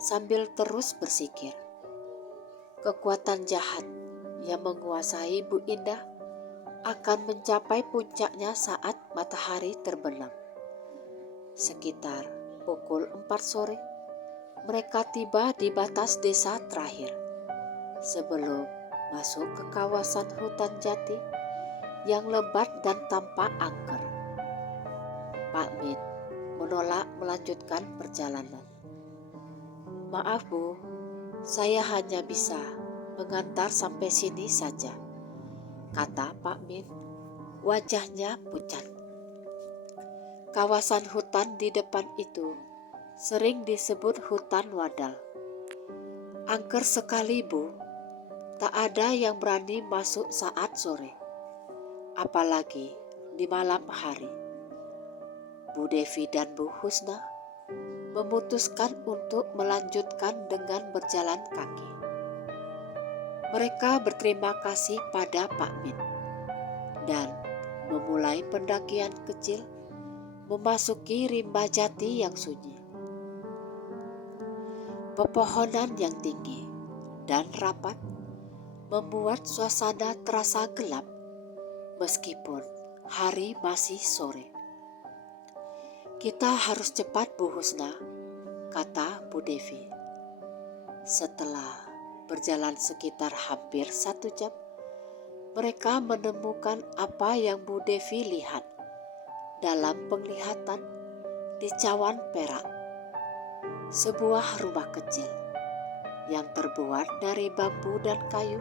sambil terus bersikir. Kekuatan jahat yang menguasai Bu Indah akan mencapai puncaknya saat matahari terbenam. Sekitar pukul 4 sore, mereka tiba di batas desa terakhir sebelum masuk ke kawasan hutan jati yang lebat dan tampak angker. Pak Min menolak melanjutkan perjalanan. Maaf Bu, saya hanya bisa mengantar sampai sini saja, kata Pak Min. Wajahnya pucat. Kawasan hutan di depan itu sering disebut hutan wadal. Angker sekali, Bu. Tak ada yang berani masuk saat sore, apalagi di malam hari. Bu Devi dan Bu Husna memutuskan untuk melanjutkan dengan berjalan kaki. Mereka berterima kasih pada Pak Min dan memulai pendakian kecil memasuki rimba jati yang sunyi. Pepohonan yang tinggi dan rapat membuat suasana terasa gelap meskipun hari masih sore. Kita harus cepat, Bu Husna, kata Bu Devi. Setelah berjalan sekitar hampir 1 jam, mereka menemukan apa yang Bu Devi lihat dalam penglihatan di cawan perak. Sebuah rumah kecil yang terbuat dari bambu dan kayu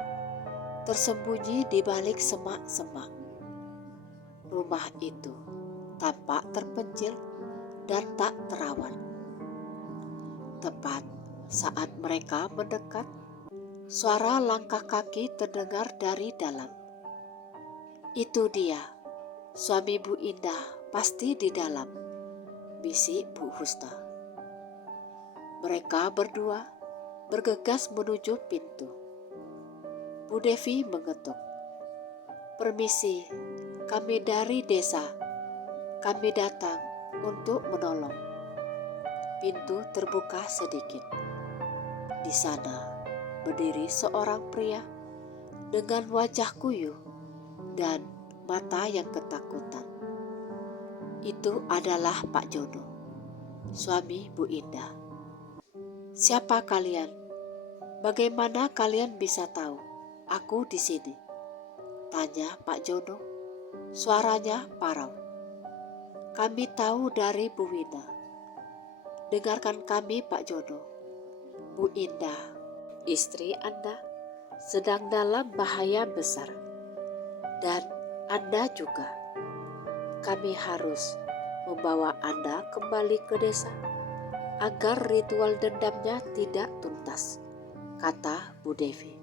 tersembunyi di balik semak-semak. Rumah itu tampak terpencil dan tak terawat. Tepat saat mereka mendekat, suara langkah kaki terdengar dari dalam. Itu dia, suami Bu Indah pasti di dalam, bisik Bu Husna. Mereka berdua bergegas menuju pintu. Bu Devi mengetuk. Permisi, kami dari desa. Kami datang untuk menolong. Pintu terbuka sedikit. Di sana berdiri seorang pria dengan wajah kuyuh dan mata yang ketakutan. Itu adalah Pak Jono, suami Bu Indah. Siapa kalian? Bagaimana kalian bisa tahu aku di sini? Tanya Pak Jono. Suaranya parau. Kami tahu dari Bu Wina. Dengarkan kami, Pak Jono. Bu Indah, istri Anda, sedang dalam bahaya besar. Dan Anda juga. Kami harus membawa Anda kembali ke desa agar ritual dendamnya tidak tuntas, kata Bu Devi.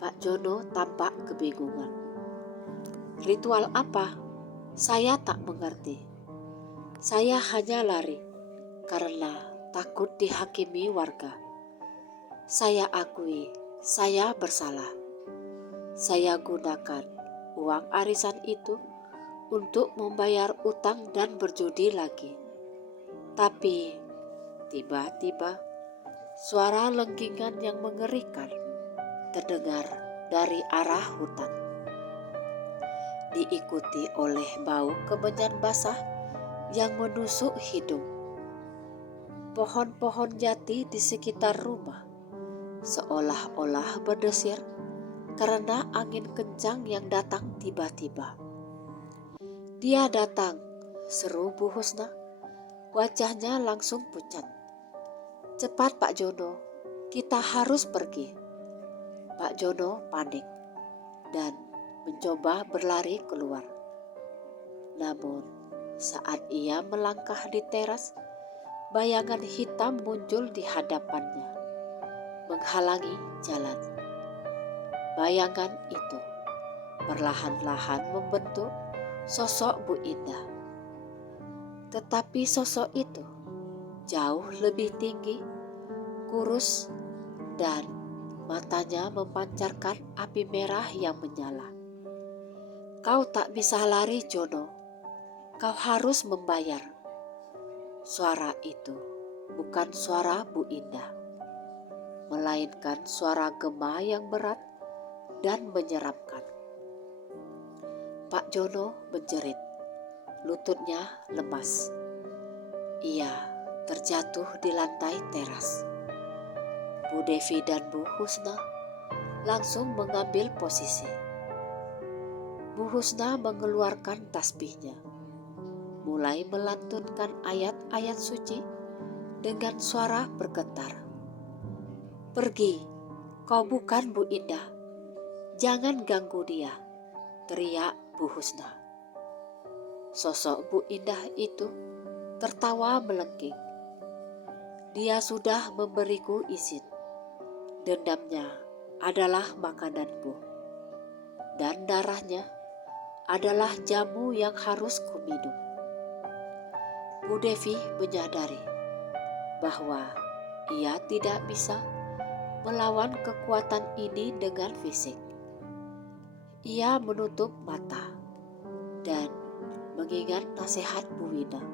Pak Jono tampak kebingungan. Ritual apa? Saya tak mengerti. Saya hanya lari karena takut dihakimi warga. Saya akui, saya bersalah. Saya gunakan uang arisan itu untuk membayar utang dan berjudi lagi. Tapi tiba-tiba suara lengkingan yang mengerikan terdengar dari arah hutan, diikuti oleh bau kemenyan basah yang menusuk hidung. Pohon-pohon jati di sekitar rumah seolah-olah berdesir karena angin kencang yang datang tiba-tiba. Dia datang, seru Bu Husna. Wajahnya langsung pucat. Cepat Pak Jono, kita harus pergi. Pak Jono panik dan mencoba berlari keluar. Namun saat ia melangkah di teras, bayangan hitam muncul di hadapannya, menghalangi jalan. Bayangan itu perlahan-lahan membentuk sosok Bu Indah. Tetapi sosok itu jauh lebih tinggi, kurus, dan matanya memancarkan api merah yang menyala. Kau tak bisa lari, Jono. Kau harus membayar. Suara itu bukan suara Bu Indah, melainkan suara gema yang berat dan menyeramkan. Pak Jono menjerit. Lututnya lemas. Ia terjatuh di lantai teras. Bu Devi dan Bu Husna langsung mengambil posisi. Bu Husna mengeluarkan tasbihnya, mulai melantunkan ayat-ayat suci dengan suara bergetar. Pergi, Kau bukan Bu Indah. Jangan ganggu dia, teriak Bu Husna. Sosok Bu Indah itu tertawa melengking. Dia sudah memberiku izin. Dendamnya adalah makananku, dan darahnya adalah jamu yang harus kuminum. Bu Devi menyadari bahwa ia tidak bisa melawan kekuatan ini dengan fisik. Ia menutup mata dan mengingat nasihat Bu Wina,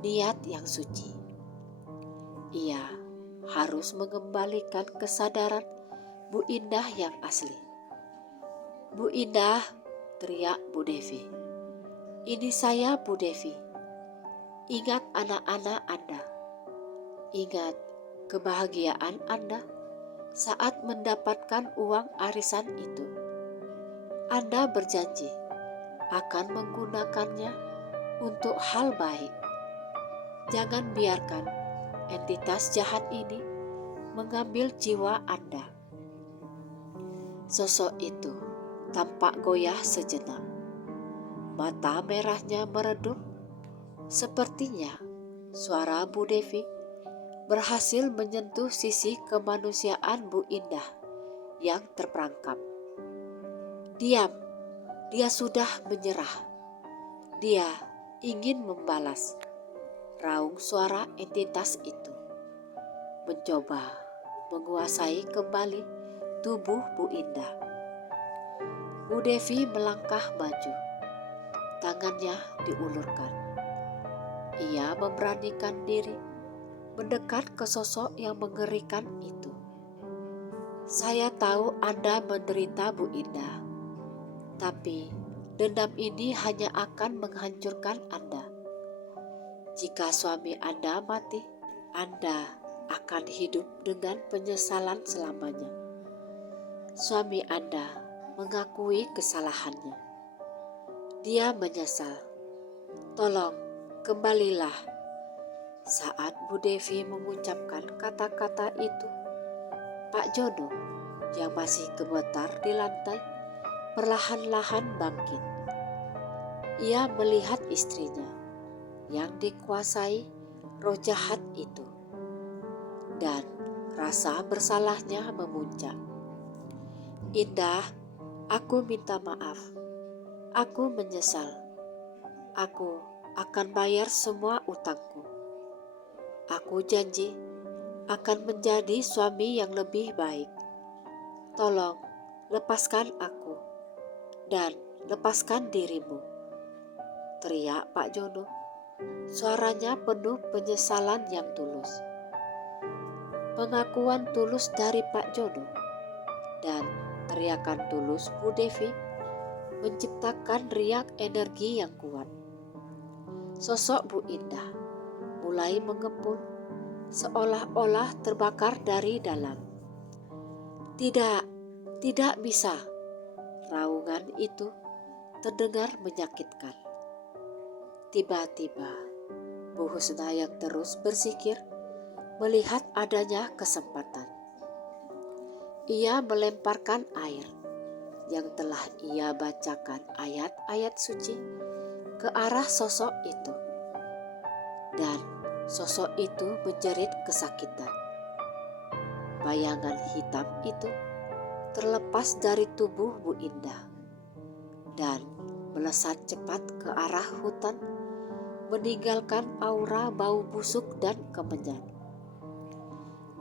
niat yang suci. Ia harus mengembalikan kesadaran Bu Indah yang asli. Bu Indah, teriak Bu Devi. Ini saya Bu Devi. Ingat anak-anak Anda. Ingat kebahagiaan Anda saat mendapatkan uang arisan itu. Anda berjanji akan menggunakannya untuk hal baik. Jangan biarkan entitas jahat ini mengambil jiwa Anda. Sosok itu tampak goyah sejenak. Mata merahnya meredup. Sepertinya suara Bu Devi berhasil menyentuh sisi kemanusiaan Bu Indah yang terperangkap. Diam, dia sudah menyerah. Dia ingin membalas. Raung suara entitas itu mencoba menguasai kembali tubuh Bu Indah. Bu Devi melangkah maju. Tangannya diulurkan. Ia memberanikan diri mendekat ke sosok yang mengerikan itu. Saya tahu Anda menderita Bu Indah, tapi dendam ini hanya akan menghancurkan Anda. Jika suami Anda mati, Anda akan hidup dengan penyesalan selamanya. Suami Anda mengakui kesalahannya. Dia menyesal. Tolong, kembalilah. Saat Bu Devi mengucapkan kata-kata itu, Pak Jono yang masih gemetar di lantai perlahan-lahan bangkit. Ia melihat istrinya yang dikuasai roh jahat itu, dan rasa bersalahnya memuncak. Indah, aku minta maaf. Aku menyesal. Aku akan bayar semua utangku. Aku janji akan menjadi suami yang lebih baik. Tolong lepaskan aku dan lepaskan dirimu, teriak Pak Jono. Suaranya penuh penyesalan yang tulus. Pengakuan tulus dari Pak Jono dan teriakan tulus Bu Devi menciptakan riak energi yang kuat. Sosok Bu Indah mulai mengepul seolah-olah terbakar dari dalam. Tidak, tidak bisa. Raungan itu terdengar menyakitkan. Tiba-tiba, Bu Husna yang terus berzikir melihat adanya kesempatan. Ia melemparkan air yang telah ia bacakan ayat-ayat suci ke arah sosok itu. Dan sosok itu menjerit kesakitan. Bayangan hitam itu terlepas dari tubuh Bu Indah dan melesat cepat ke arah hutan, meninggalkan aura bau busuk dan kemenyan.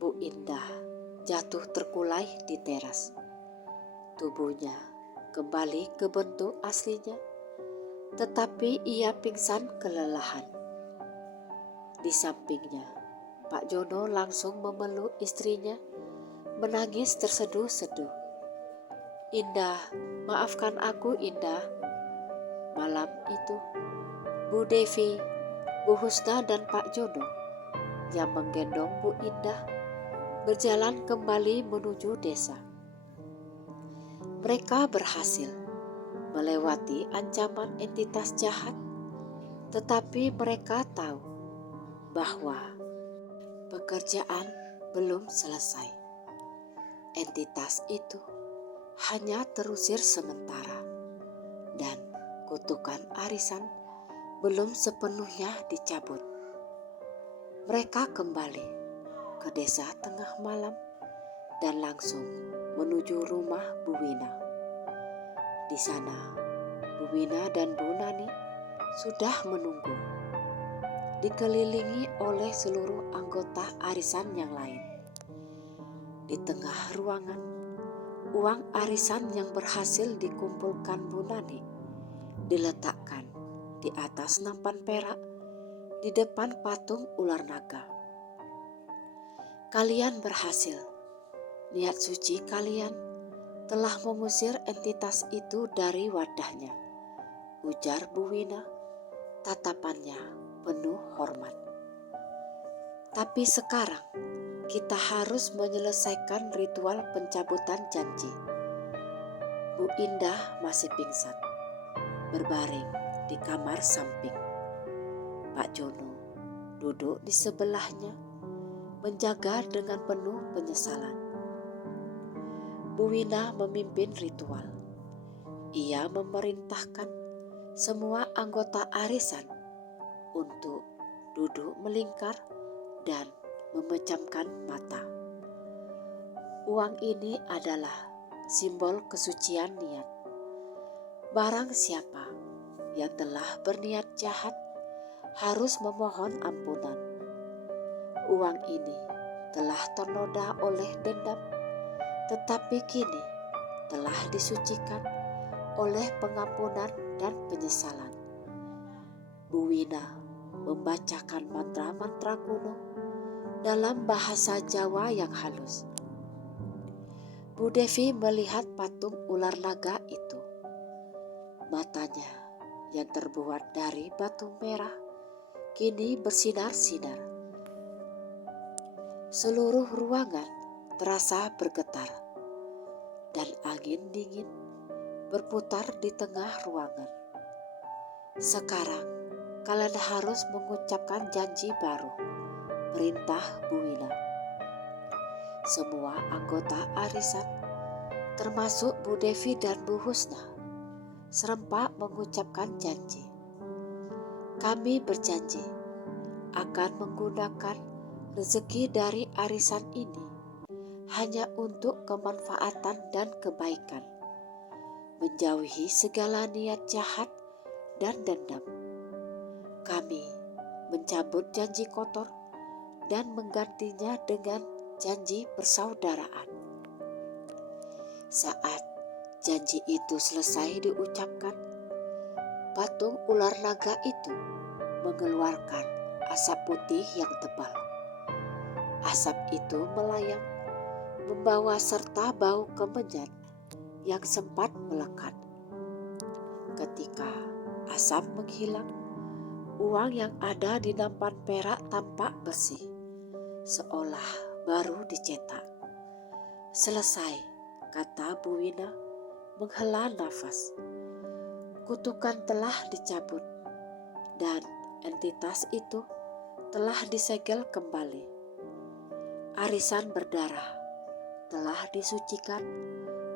Bu Indah jatuh terkulai di teras. Tubuhnya kembali ke bentuk aslinya, tetapi ia pingsan kelelahan. Di sampingnya, Pak Jono langsung memeluk istrinya, menangis terseduh-seduh. Indah, maafkan aku Indah. Malam itu, Bu Devi, Bu Husna dan Pak Jono yang menggendong Bu Indah berjalan kembali menuju desa. Mereka berhasil melewati ancaman entitas jahat, tetapi mereka tahu bahwa pekerjaan belum selesai. entitas itu hanya terusir sementara dan kutukan arisan belum sepenuhnya dicabut. Mereka kembali ke desa tengah malam dan langsung menuju rumah Bu Wina. Di sana, Bu Wina dan Bu Nani sudah menunggu, dikelilingi oleh seluruh anggota arisan yang lain. Di tengah ruangan, uang arisan yang berhasil dikumpulkan Bu Nani diletakkan di atas nampan perak di depan patung ular naga. Kalian berhasil. Niat suci kalian telah mengusir entitas itu dari wadahnya, ujar Bu Wina, tatapannya penuh hormat. Tapi sekarang kita harus menyelesaikan ritual pencabutan janji. Bu Indah masih pingsan, berbaring di kamar samping. Pak Jono duduk di sebelahnya, menjaga dengan penuh penyesalan. Bu Wina memimpin ritual. Ia memerintahkan semua anggota arisan untuk duduk melingkar dan memejamkan mata. Uang ini adalah simbol kesucian niat. Barang siapa yang telah berniat jahat harus memohon ampunan. Uang ini telah ternoda oleh dendam, tetapi kini telah disucikan oleh pengampunan dan penyesalan. Bu Wina membacakan mantra-mantra kuno dalam bahasa Jawa yang halus. Bu Devi melihat patung ular naga itu. Matanya yang terbuat dari batu merah kini bersinar-sinar. Seluruh ruangan terasa bergetar dan angin dingin berputar di tengah ruangan. Sekarang kalian harus mengucapkan janji baru, perintah Bu Wina. Semua anggota arisan, termasuk Bu Devi dan Bu Husna, serempak mengucapkan janji. Kami berjanji akan menggunakan rezeki dari arisan ini hanya untuk kemanfaatan dan kebaikan, menjauhi segala niat jahat dan dendam. Kami mencabut janji kotor dan menggantinya dengan janji persaudaraan. Saat janji itu selesai diucapkan, patung ular naga itu mengeluarkan asap putih yang tebal. Asap itu melayang, membawa serta bau kemenyan yang sempat melekat. Ketika asap menghilang, uang yang ada di nampan perak tampak bersih, seolah baru dicetak. Selesai, kata Bu Wina menghela nafas. Kutukan telah dicabut dan entitas itu telah disegel kembali. Arisan berdarah telah disucikan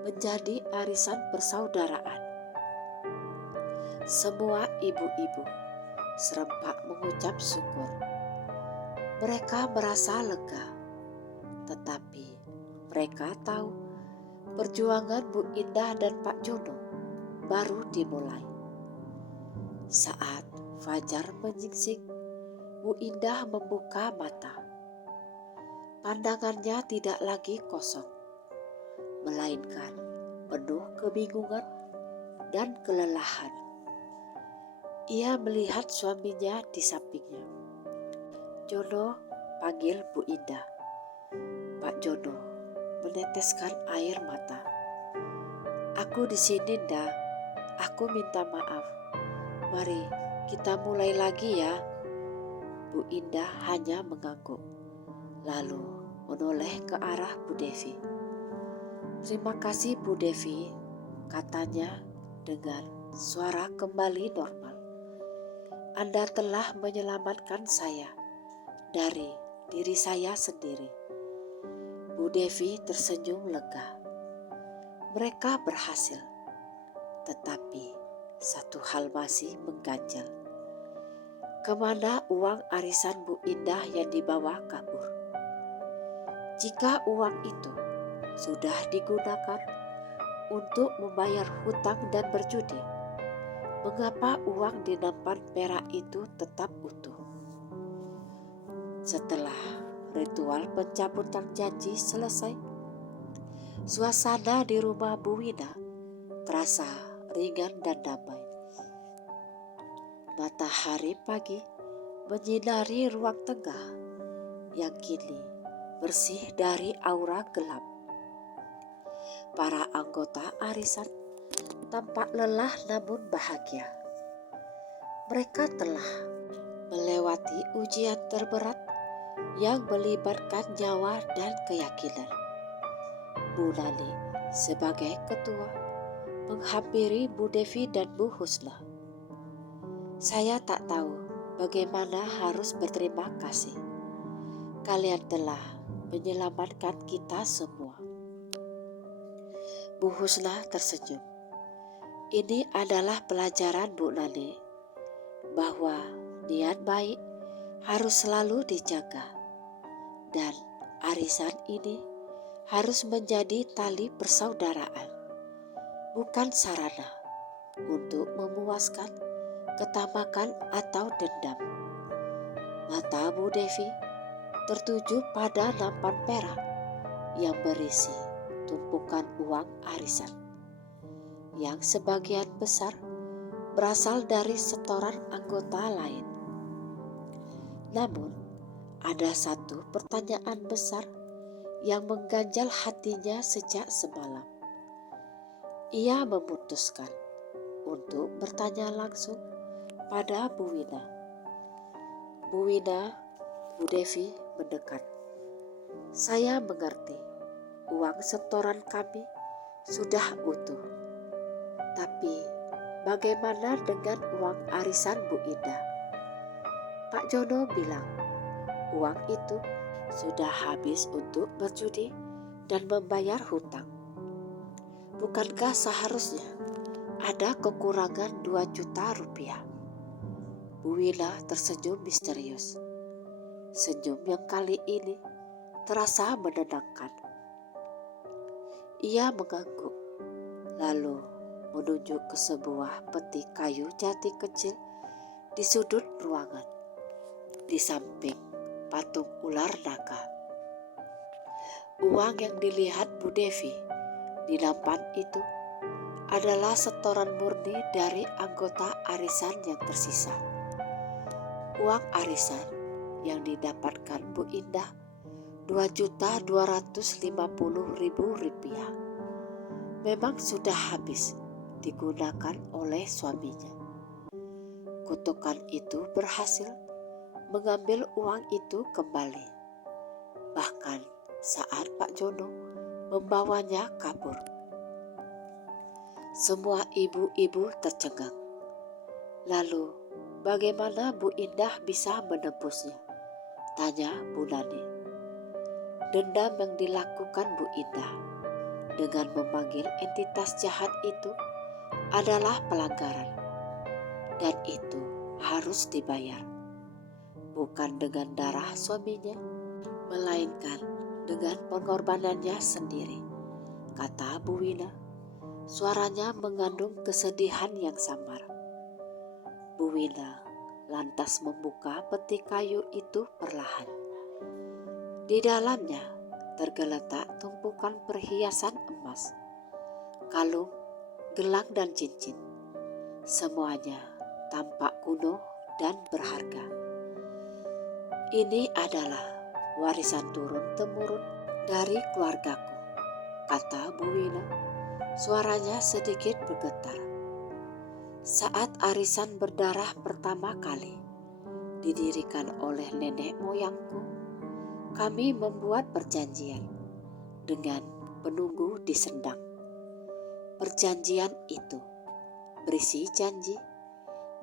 menjadi arisan persaudaraan. Semua ibu-ibu serempak mengucap syukur. Mereka merasa lega, tetapi mereka tahu perjuangan Bu Indah dan Pak Jono baru dimulai. Saat fajar menyingsing, Bu Indah membuka mata. Pandangannya tidak lagi kosong, melainkan penuh kebingungan dan kelelahan. Ia melihat suaminya di sampingnya. Jono, panggil Bu Indah. Pak Jono meneteskan air mata. Aku di sini, Nda. Aku minta maaf. Mari kita mulai lagi ya. Bu Indah hanya mengangguk, lalu menoleh ke arah Bu Devi. Terima kasih Bu Devi, katanya dengan suara kembali normal. Anda telah menyelamatkan saya dari diri saya sendiri. Bu Bu Devi tersenyum lega. Mereka berhasil, tetapi satu hal masih mengganjal. Kemana uang arisan Bu Indah yang dibawa kabur? Jika uang itu sudah digunakan untuk membayar hutang dan berjudi, mengapa uang di nampan perak itu tetap utuh? Setelah ritual pencabutan janji selesai, suasana di rumah Bu Wina terasa ringan dan damai. Matahari pagi menyinari ruang tengah yang kini bersih dari aura gelap. Para anggota arisan tampak lelah namun bahagia. Mereka telah melewati ujian terberat yang melibatkan nyawa dan keyakinan. Bu Nani sebagai ketua menghampiri Bu Devi dan Bu Husna. Saya tak tahu bagaimana harus berterima kasih. Kalian telah menyelamatkan kita semua. Bu Husna tersenyum. Ini adalah pelajaran Bu Nani, bahwa niat baik harus selalu dijaga, dan arisan ini harus menjadi tali persaudaraan, bukan sarana untuk memuaskan ketamakan atau dendam. Mata Bu Devi tertuju pada nampan perak yang berisi tumpukan uang arisan, yang sebagian besar berasal dari setoran anggota lain. Namun, ada satu pertanyaan besar yang mengganjal hatinya sejak semalam. Ia memutuskan untuk bertanya langsung pada Bu Wina. Bu Wina, Bu Devi mendekat. Saya mengerti, uang setoran kami sudah utuh. Tapi bagaimana dengan uang arisan Bu Indah? Pak Jono bilang uang itu sudah habis untuk berjudi dan membayar hutang. Bukankah seharusnya ada kekurangan 2 juta rupiah? Bu Wina tersenyum misterius. Senyum yang kali ini terasa menenangkan. Ia mengangguk, lalu menunjuk ke sebuah peti kayu jati kecil di sudut ruangan, di samping patung ular naga. Uang yang dilihat Bu Devi di nampan itu adalah setoran murni dari anggota arisan yang tersisa. Uang arisan yang didapatkan Bu Indah 2.250.000 rupiah memang sudah habis digunakan oleh suaminya. Kutukan itu berhasil mengambil uang itu kembali, bahkan saat Pak Jono membawanya kabur. Semua ibu-ibu tercengang. Lalu bagaimana Bu Indah bisa menebusnya? Tanya Bu Nani. Dendam yang dilakukan Bu Indah dengan memanggil entitas jahat itu adalah pelanggaran, dan itu harus dibayar. Bukan dengan darah suaminya, melainkan dengan pengorbanannya sendiri, kata Bu Wina. Suaranya mengandung kesedihan yang samar. Bu Wina lantas membuka peti kayu itu perlahan. Di dalamnya tergeletak tumpukan perhiasan emas, kalung, gelang dan cincin. Semuanya tampak kuno dan berharga. Ini adalah warisan turun-temurun dari keluargaku, kata Bu Wina. Suaranya sedikit bergetar. Saat arisan berdarah pertama kali didirikan oleh nenek moyangku, kami membuat perjanjian dengan penunggu di Sendang. Perjanjian itu berisi janji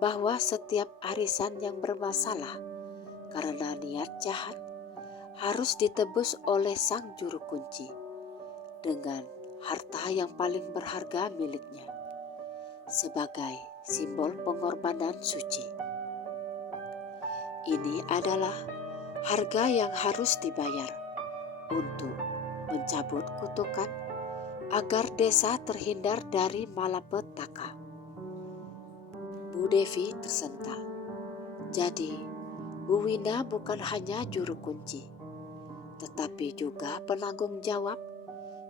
bahwa setiap arisan yang bermasalah karena niat jahat harus ditebus oleh sang juru kunci dengan harta yang paling berharga miliknya sebagai simbol pengorbanan suci. Ini adalah harga yang harus dibayar untuk mencabut kutukan agar desa terhindar dari malapetaka. Bu Devi tersentak. Jadi, Bu Wina bukan hanya juru kunci, tetapi juga penanggung jawab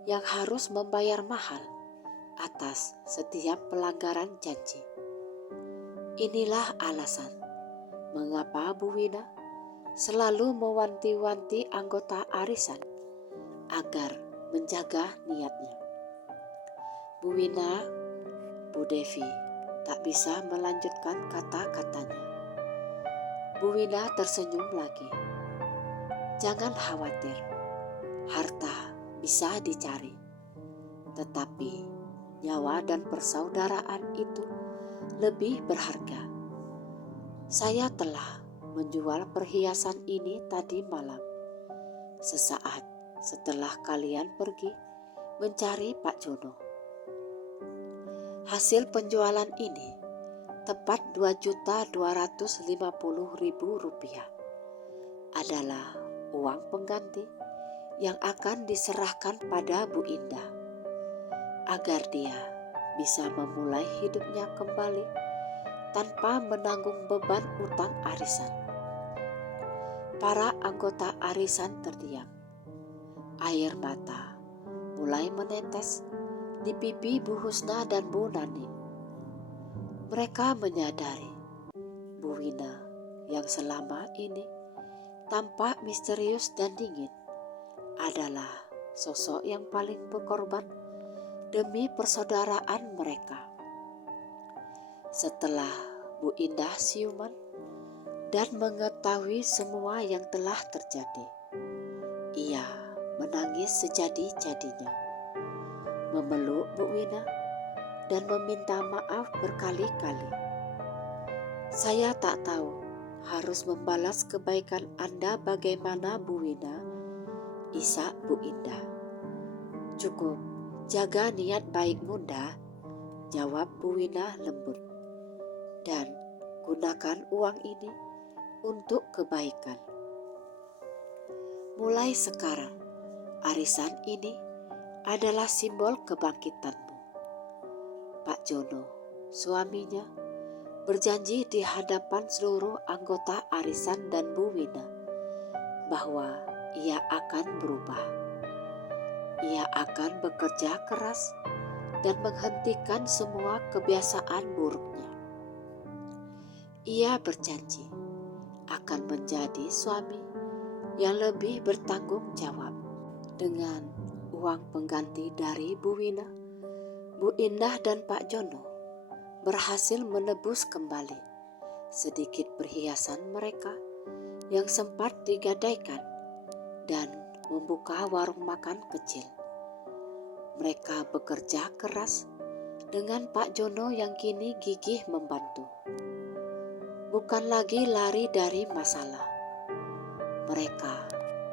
yang harus membayar mahal atas setiap pelanggaran janji. Inilah alasan mengapa Bu Wina selalu mewanti-wanti anggota arisan agar menjaga niatnya. Bu Wina, Bu Devi tak bisa melanjutkan kata-katanya. Bu Wina tersenyum lagi. Jangan khawatir, harta bisa dicari, tetapi nyawa dan persaudaraan itu lebih berharga. Saya telah menjual perhiasan ini tadi malam, sesaat setelah kalian pergi mencari Pak Jono. Hasil penjualan ini tepat Rp2.250.000 adalah uang pengganti yang akan diserahkan pada Bu Indah agar dia bisa memulai hidupnya kembali tanpa menanggung beban utang arisan. Para anggota arisan terdiam. Air mata mulai menetes di pipi Bu Husna dan Bu Nani. Mereka menyadari Bu Wina yang selama ini tampak misterius dan dingin adalah sosok yang paling berkorban demi persaudaraan mereka. Setelah Bu Indah siuman dan mengetahui semua yang telah terjadi, ia menangis sejadi-jadinya, memeluk Bu Wina dan meminta maaf berkali-kali. Saya tak tahu harus membalas kebaikan Anda bagaimana, Bu Wina, isak Bu Indah. Cukup jaga niat baikmu, dah, jawab Bu Wina lembut. Dan gunakan uang ini untuk kebaikan. Mulai sekarang, arisan ini adalah simbol kebangkitanmu. Pak Jono, suaminya, berjanji di hadapan seluruh anggota arisan dan Bu Wina bahwa ia akan berubah. Ia akan bekerja keras dan menghentikan semua kebiasaan buruknya. Ia berjanji akan menjadi suami yang lebih bertanggung jawab. Dengan uang pengganti dari Bu Wina, Bu Indah dan Pak Jono berhasil menebus kembali sedikit perhiasan mereka yang sempat digadaikan dan membuka warung makan kecil. Mereka bekerja keras dengan Pak Jono yang kini gigih membantu. Bukan lagi lari dari masalah. Mereka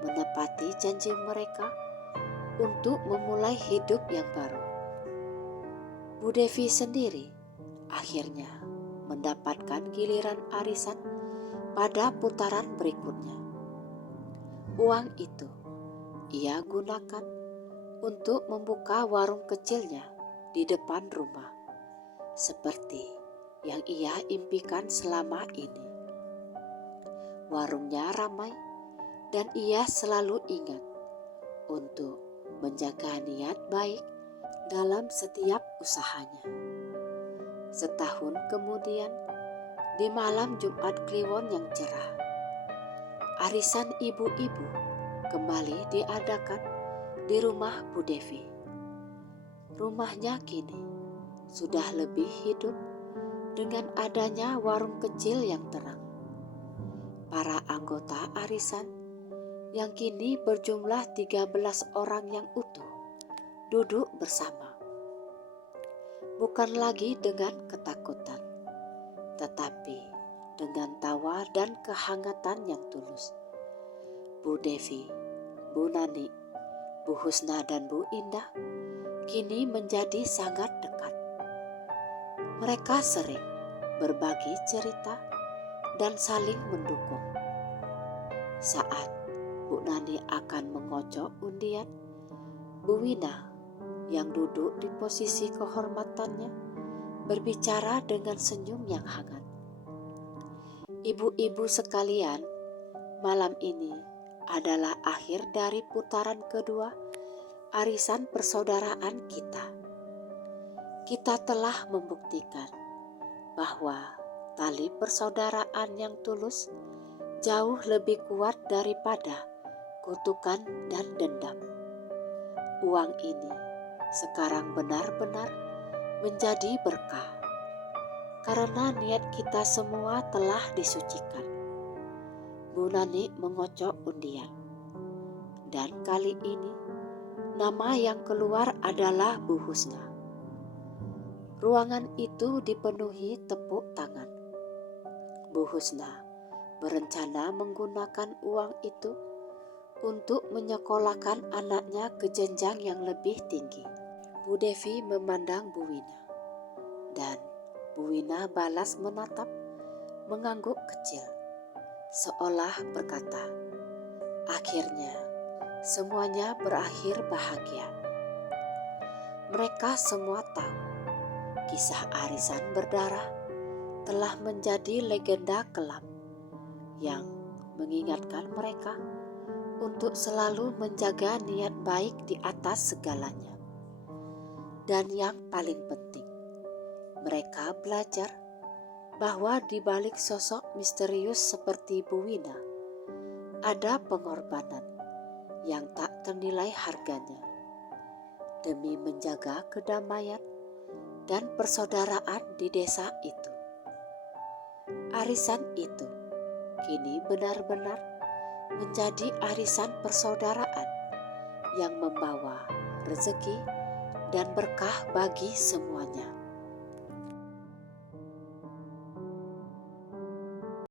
menepati janji mereka untuk memulai hidup yang baru. Bu Devi sendiri akhirnya mendapatkan giliran arisan pada putaran berikutnya. Uang itu ia gunakan untuk membuka warung kecilnya di depan rumah, seperti yang ia impikan selama ini. Warungnya ramai dan ia selalu ingat untuk menjaga niat baik dalam setiap usahanya. Setahun kemudian, di malam Jumat Kliwon yang cerah, arisan ibu-ibu kembali diadakan di rumah Bu Devi. Rumahnya kini sudah lebih hidup dengan adanya warung kecil yang terang. Para anggota arisan yang kini berjumlah 13 orang yang utuh duduk bersama. Bukan lagi dengan ketakutan, tetapi dengan tawa dan kehangatan yang tulus. Bu Devi, Bu Nani, Bu Husna dan Bu Indah kini menjadi sangat dekat. Mereka sering berbagi cerita dan saling mendukung. Saat Bu Nani akan mengocok undian, Bu Wina yang duduk di posisi kehormatannya berbicara dengan senyum yang hangat. Ibu-ibu sekalian, malam ini adalah akhir dari putaran kedua arisan persaudaraan kita. Kita telah membuktikan bahwa tali persaudaraan yang tulus jauh lebih kuat daripada kutukan dan dendam. Uang ini sekarang benar-benar menjadi berkah karena niat kita semua telah disucikan. Bu Nani mengocok undian, dan kali ini nama yang keluar adalah Bu Husna. Ruangan itu dipenuhi tepuk tangan. Bu Husna berencana menggunakan uang itu untuk menyekolahkan anaknya ke jenjang yang lebih tinggi. Bu Devi memandang Bu Wina, dan Bu Wina balas menatap, mengangguk kecil, seolah berkata, akhirnya semuanya berakhir bahagia. Mereka semua tahu kisah arisan berdarah telah menjadi legenda kelam yang mengingatkan mereka untuk selalu menjaga niat baik di atas segalanya. Dan yang paling penting, mereka belajar bahwa di balik sosok misterius seperti Bu Wina ada pengorbanan yang tak ternilai harganya demi menjaga kedamaian dan persaudaraan di desa itu. Arisan itu kini benar-benar menjadi arisan persaudaraan yang membawa rezeki dan berkah bagi semuanya.